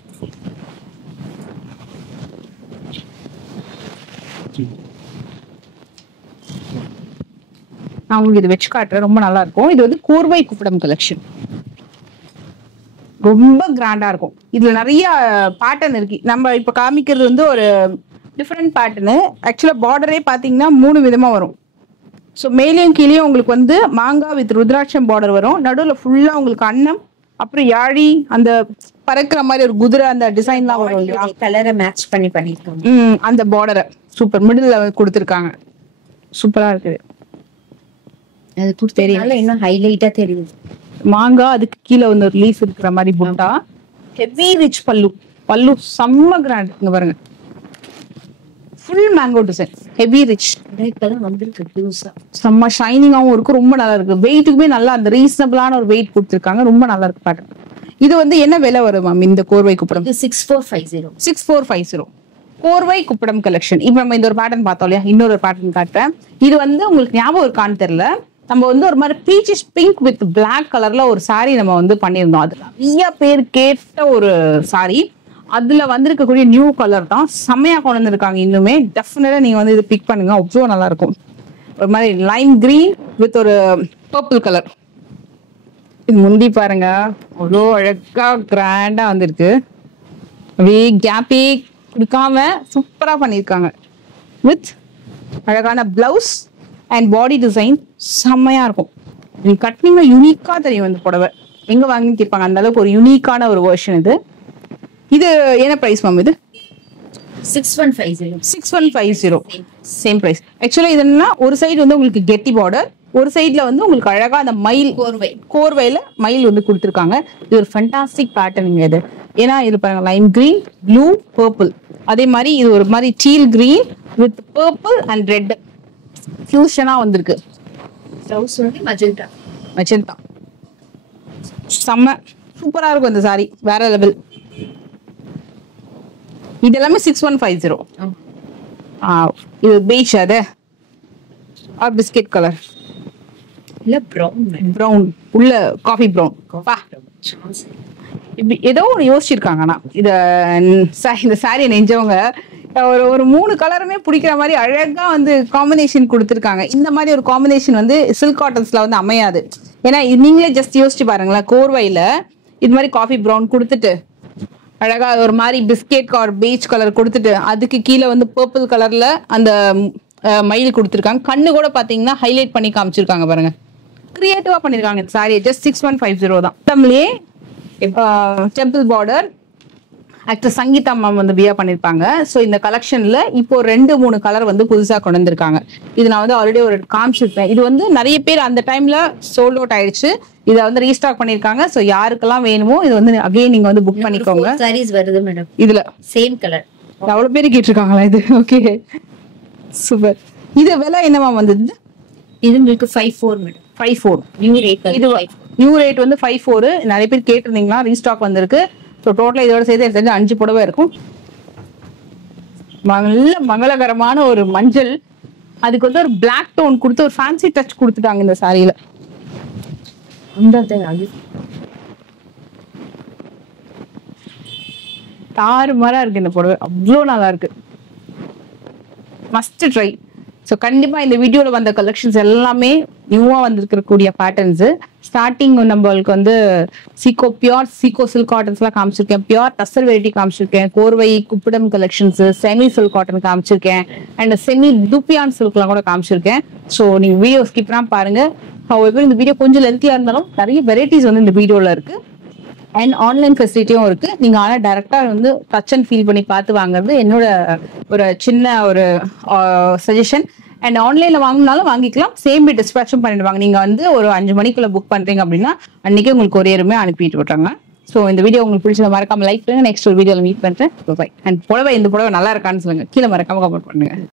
நான் உங்களுக்கு இது வச்சு காட்டுறேன், ரொம்ப நல்லா இருக்கும். இது வந்து கோர்வை குப்படம் கலெக்ஷன், ரொம்ப கிராண்டா இருக்கும். இதுல நிறைய பேட்டர்ன் இருக்கு. நம்ம இப்ப காமிக்கிறது வந்து ஒரு டிஃப்ரெண்ட் பேட்டர்னு. ஆக்சுவலா பார்டரே பாத்தீங்கன்னா 3 விதமா வரும். ஸோ மேலேயும் கீழேயும் உங்களுக்கு வந்து மாங்காய் வித் ருத்ராட்சம் பார்டர் வரும். நடுவில் ஃபுல்லா உங்களுக்கு அன்னம், அப்புறம் யாழி, அந்த பறக்கிற மாதிரி ஒரு குதிரை, அந்த டிசைன்லாம் வரும் இல்லையா, கலரை மேட்ச் பண்ணி பண்ணிருக்காங்க. அந்த பார்டரை சூப்பர் மிடில் கொடுத்துருக்காங்க. சூப்பரா இருக்குது. அது கொடுத்ததுனால இன்னும் ஹைலைட்டா தெரியுது. மாங்காய், அதுக்கு கீழே வந்து ஒரு லீஃப் இருக்கிற மாதிரி புட்டா, ஹெவி ரிச் பல்லு. பல்லு செம்ம கிராண்ட். இங்க பாருங்க, full mango design, heavy rich. இப்பதான் வந்திருக்கு புதுசா, செம்ம ஷைனிங்காவும் இருக்கு, ரொம்ப நல்லா இருக்கு. வெயிட்டுக்குமே நல்லா அந்த ரீசனபிளான ஒரு வெயிட் கொடுத்துருக்காங்க, ரொம்ப நல்லா இருக்கு பேட்டர்ன். இது வந்து என்ன விலை வரும் மேம் இந்த கோர்வை குப்படம்? 6450. 6450 கோர்வை குப்படம் கலெக்ஷன். இப்ப நம்ம இந்த ஒரு பேட்டர்ன் பார்த்தோம் இல்லையா, இன்னொரு பேட்டர்ன் காட்டுறேன். இது வந்து உங்களுக்கு ஞாபகம் இருக்கான்னு தெரியல, நம்ம வந்து ஒரு மாதிரி பீச்சிஷ் பிங்க் வித் பிளாக் கலர்ல ஒரு சாரி நம்ம வந்து பண்ணியிருந்தோம். அது நிறைய பேர் கேட்ட ஒரு சாரி. அதுல வந்திருக்கக்கூடிய நியூ கலர் தான், செம்மையா கொண்டு வந்திருக்காங்க. இன்னுமே டெஃபினட்டா நீங்க வந்து இது பிக் பண்ணுங்க, அவ்வளோ நல்லா இருக்கும். ஒரு மாதிரி லைம் கிரீன் வித் ஒரு பர்பிள் கலர். இது முந்தி பாருங்க, அவ்வளோ அழகா கிராண்டா வந்திருக்கு. அப்படியே கேப்பே கொடுக்காம சூப்பரா பண்ணியிருக்காங்க. வித் அழகான பிளவுஸ் அண்ட் பாடி டிசைன் செம்மையா இருக்கும். நீங்க கட்டினீங்கன்னா யூனிக்கா தெரியும் இந்த புடவை. எங்க வாங்கி கேட்பாங்க, அந்த அளவுக்கு ஒரு யூனிக்கான ஒரு வெர்ஷன் இது. இது என்ன பிரைஸ் மேம்? இது 6150. 6150 சேம் பிரைஸ். ஆக்சுவலா இது என்னன்னா, ஒரு சைடு வந்து உங்களுக்கு கெட்டி பார்டர், ஒரு சைட்ல வந்து உங்களுக்கு அழகா அந்த மயில் கோர்வையில மயில் வந்து கொடுத்துருக்காங்க. இது ஒரு ஃபண்டாஸ்டிக் பேட்டர்னுங்க இது. ஏன்னா இது பாருங்க, லைம் கிரீன், ப்ளூ, பர்பிள், அதே மாதிரி இது ஒரு மாதிரி teal green with purple and red ஃபியூஷனா வந்திருக்கு. பிளவுஸ் வந்து மஜெண்டா. மஜெண்டா செம்ம சூப்பரா இருக்கும் இந்த சாரி, வேற லெவல். இது எல்லாமே 6150. இது பீச், அது பிஸ்கெட் கலர் இல்ல பிரவுன், பிரவுன் உள்ள காஃபி பிரவுன். இப்படி ஏதோ ஒன்று யோசிச்சிருக்காங்க. ஆனா இந்த சாரியை நெஞ்சவங்க ஒரு 3 கலருமே பிடிக்கிற மாதிரி அழகா வந்து காம்பினேஷன் கொடுத்துருக்காங்க. இந்த மாதிரி ஒரு காம்பினேஷன் வந்து சில்க் காட்டன்ஸ்ல வந்து அமையாது. ஏன்னா நீங்களே ஜஸ்ட் யோசிச்சு பாருங்களேன், கோர்வையில இது மாதிரி காஃபி பிரவுன் கொடுத்துட்டு அழகா ஒரு மாதிரி பிஸ்கெட் ஆர் பீச் கலர் கொடுத்துட்டு அதுக்கு கீழே வந்து பர்பிள் கலர்ல அந்த மயில் கொடுத்துருக்காங்க. கண்ணு கூட பாத்தீங்கன்னா ஹைலைட் பண்ணி காமிச்சிருக்காங்க பாருங்க, கிரியேட்டிவா பண்ணிருக்காங்க. இந்த சாரி ஜஸ்ட் 6150 தான். தமிழ்லே temple border actor Sangeetha ma'am வந்து பியா பண்ணிருப்பாங்க. ஸோ இந்த கலெக்ஷன்ல இப்போ 2-3 கலர் வந்து புதுசா கொண்டு வந்திருக்காங்க. இது நான் வந்து ஆல்ரெடி ஒரு காமிச்சிருப்பேன். இது வந்து நிறைய பேர் அந்த டைம்ல சோல்ட் அவுட் ஆயிடுச்சு. இதை வந்து ரீஸ்டாக் பண்ணிருக்காங்க. ஸோ யாருக்கெல்லாம் வேணுமோ இது வந்து அகைன் நீங்க வந்து புக் பண்ணிக்கோங்க. சாரீஸ் வருது மேடம் இதுல சேம் கலர். அவ்வளவு பேர் கேட்டிருக்காங்களா இது? Okay super. இது விலை என்னமா வந்தது? இது உங்களுக்கு 54 மேடம். 54 new rate. இது நியூ ரேட் வந்து 54. நிறைய பேர் கேட்டிருந்தீங்களா, ரீஸ்டாக் வந்திருக்கு. ஸோ டோட்டலா இதோட சேர்த்து எனக்கு தெரிஞ்சு 5 புடவை இருக்கும். நல்ல மங்களகரமான ஒரு மஞ்சள், அதுக்கு வந்து ஒரு பிளாக் டோன் கொடுத்து ஒரு ஃபேன்சி டச் கொடுத்துட்டாங்க இந்த சாரியில. தாறுமாறா இருக்கு இந்த புடவை, அவ்வளோ நல்லா இருக்கு. Must try. ஸோ கண்டிப்பா இந்த வீடியோல வந்த கலெக்ஷன்ஸ் எல்லாமே நியூவா வந்திருக்கக்கூடிய பேட்டர்ன்ஸ். ஸ்டார்டிங் நம்மளுக்கு வந்து பியூர் சீகோ சில்க் காட்டன்ஸ் எல்லாம் காமிச்சிருக்கேன், பியூர் டசர் வெரைட்டி காமிச்சிருக்கேன், கோர்வை குப்பிடம் கலெக்ஷன்ஸ், செமி சில்க் காட்டன் காமிச்சிருக்கேன், அண்ட் செமி துப்பியான் சில்க்லாம் கூட காமிச்சிருக்கேன். ஸோ நீங்க வீடியோ ஸ்கிப் பண்ணாம பாருங்க. ஹவெவர் இந்த வீடியோ கொஞ்சம் லென்த்தியா இருந்தாலும் நிறைய வெரைட்டிஸ் வந்து இந்த வீடியோல இருக்கு. அண்ட் ஆன்லைன் ஃபெசிலிட்டியும் இருக்கு. நீங்க ஆனா டைரக்டா வந்து டச் அண்ட் ஃபீல் பண்ணி பார்த்து வாங்குறது என்னோட ஒரு சின்ன ஒரு சஜஷன். அண்ட் ஆன்லைன்ல வாங்கினாலும் வாங்கிக்கலாம், சேம் டே டிஸ்பேச்சும் பண்ணிடுவாங்க. நீங்க வந்து ஒரு 5 மணிக்குள்ள புக் பண்றீங்க அப்படின்னா அன்னைக்கே உங்களுக்கு கொரியருமே அனுப்பிட்டு விட்டுறாங்க. ஸோ இந்த வீடியோ உங்களுக்கு பிடிச்சத மறக்காம லைக் பண்ணுங்க. நெக்ஸ்ட் ஒரு வீடியோல மீட் பண்றேன். பை. அண்ட் புடவை இந்த புடவை நல்லா இருக்கான்னு சொல்லுங்க, கீழே மறக்காம கமெண்ட் பண்ணுங்க.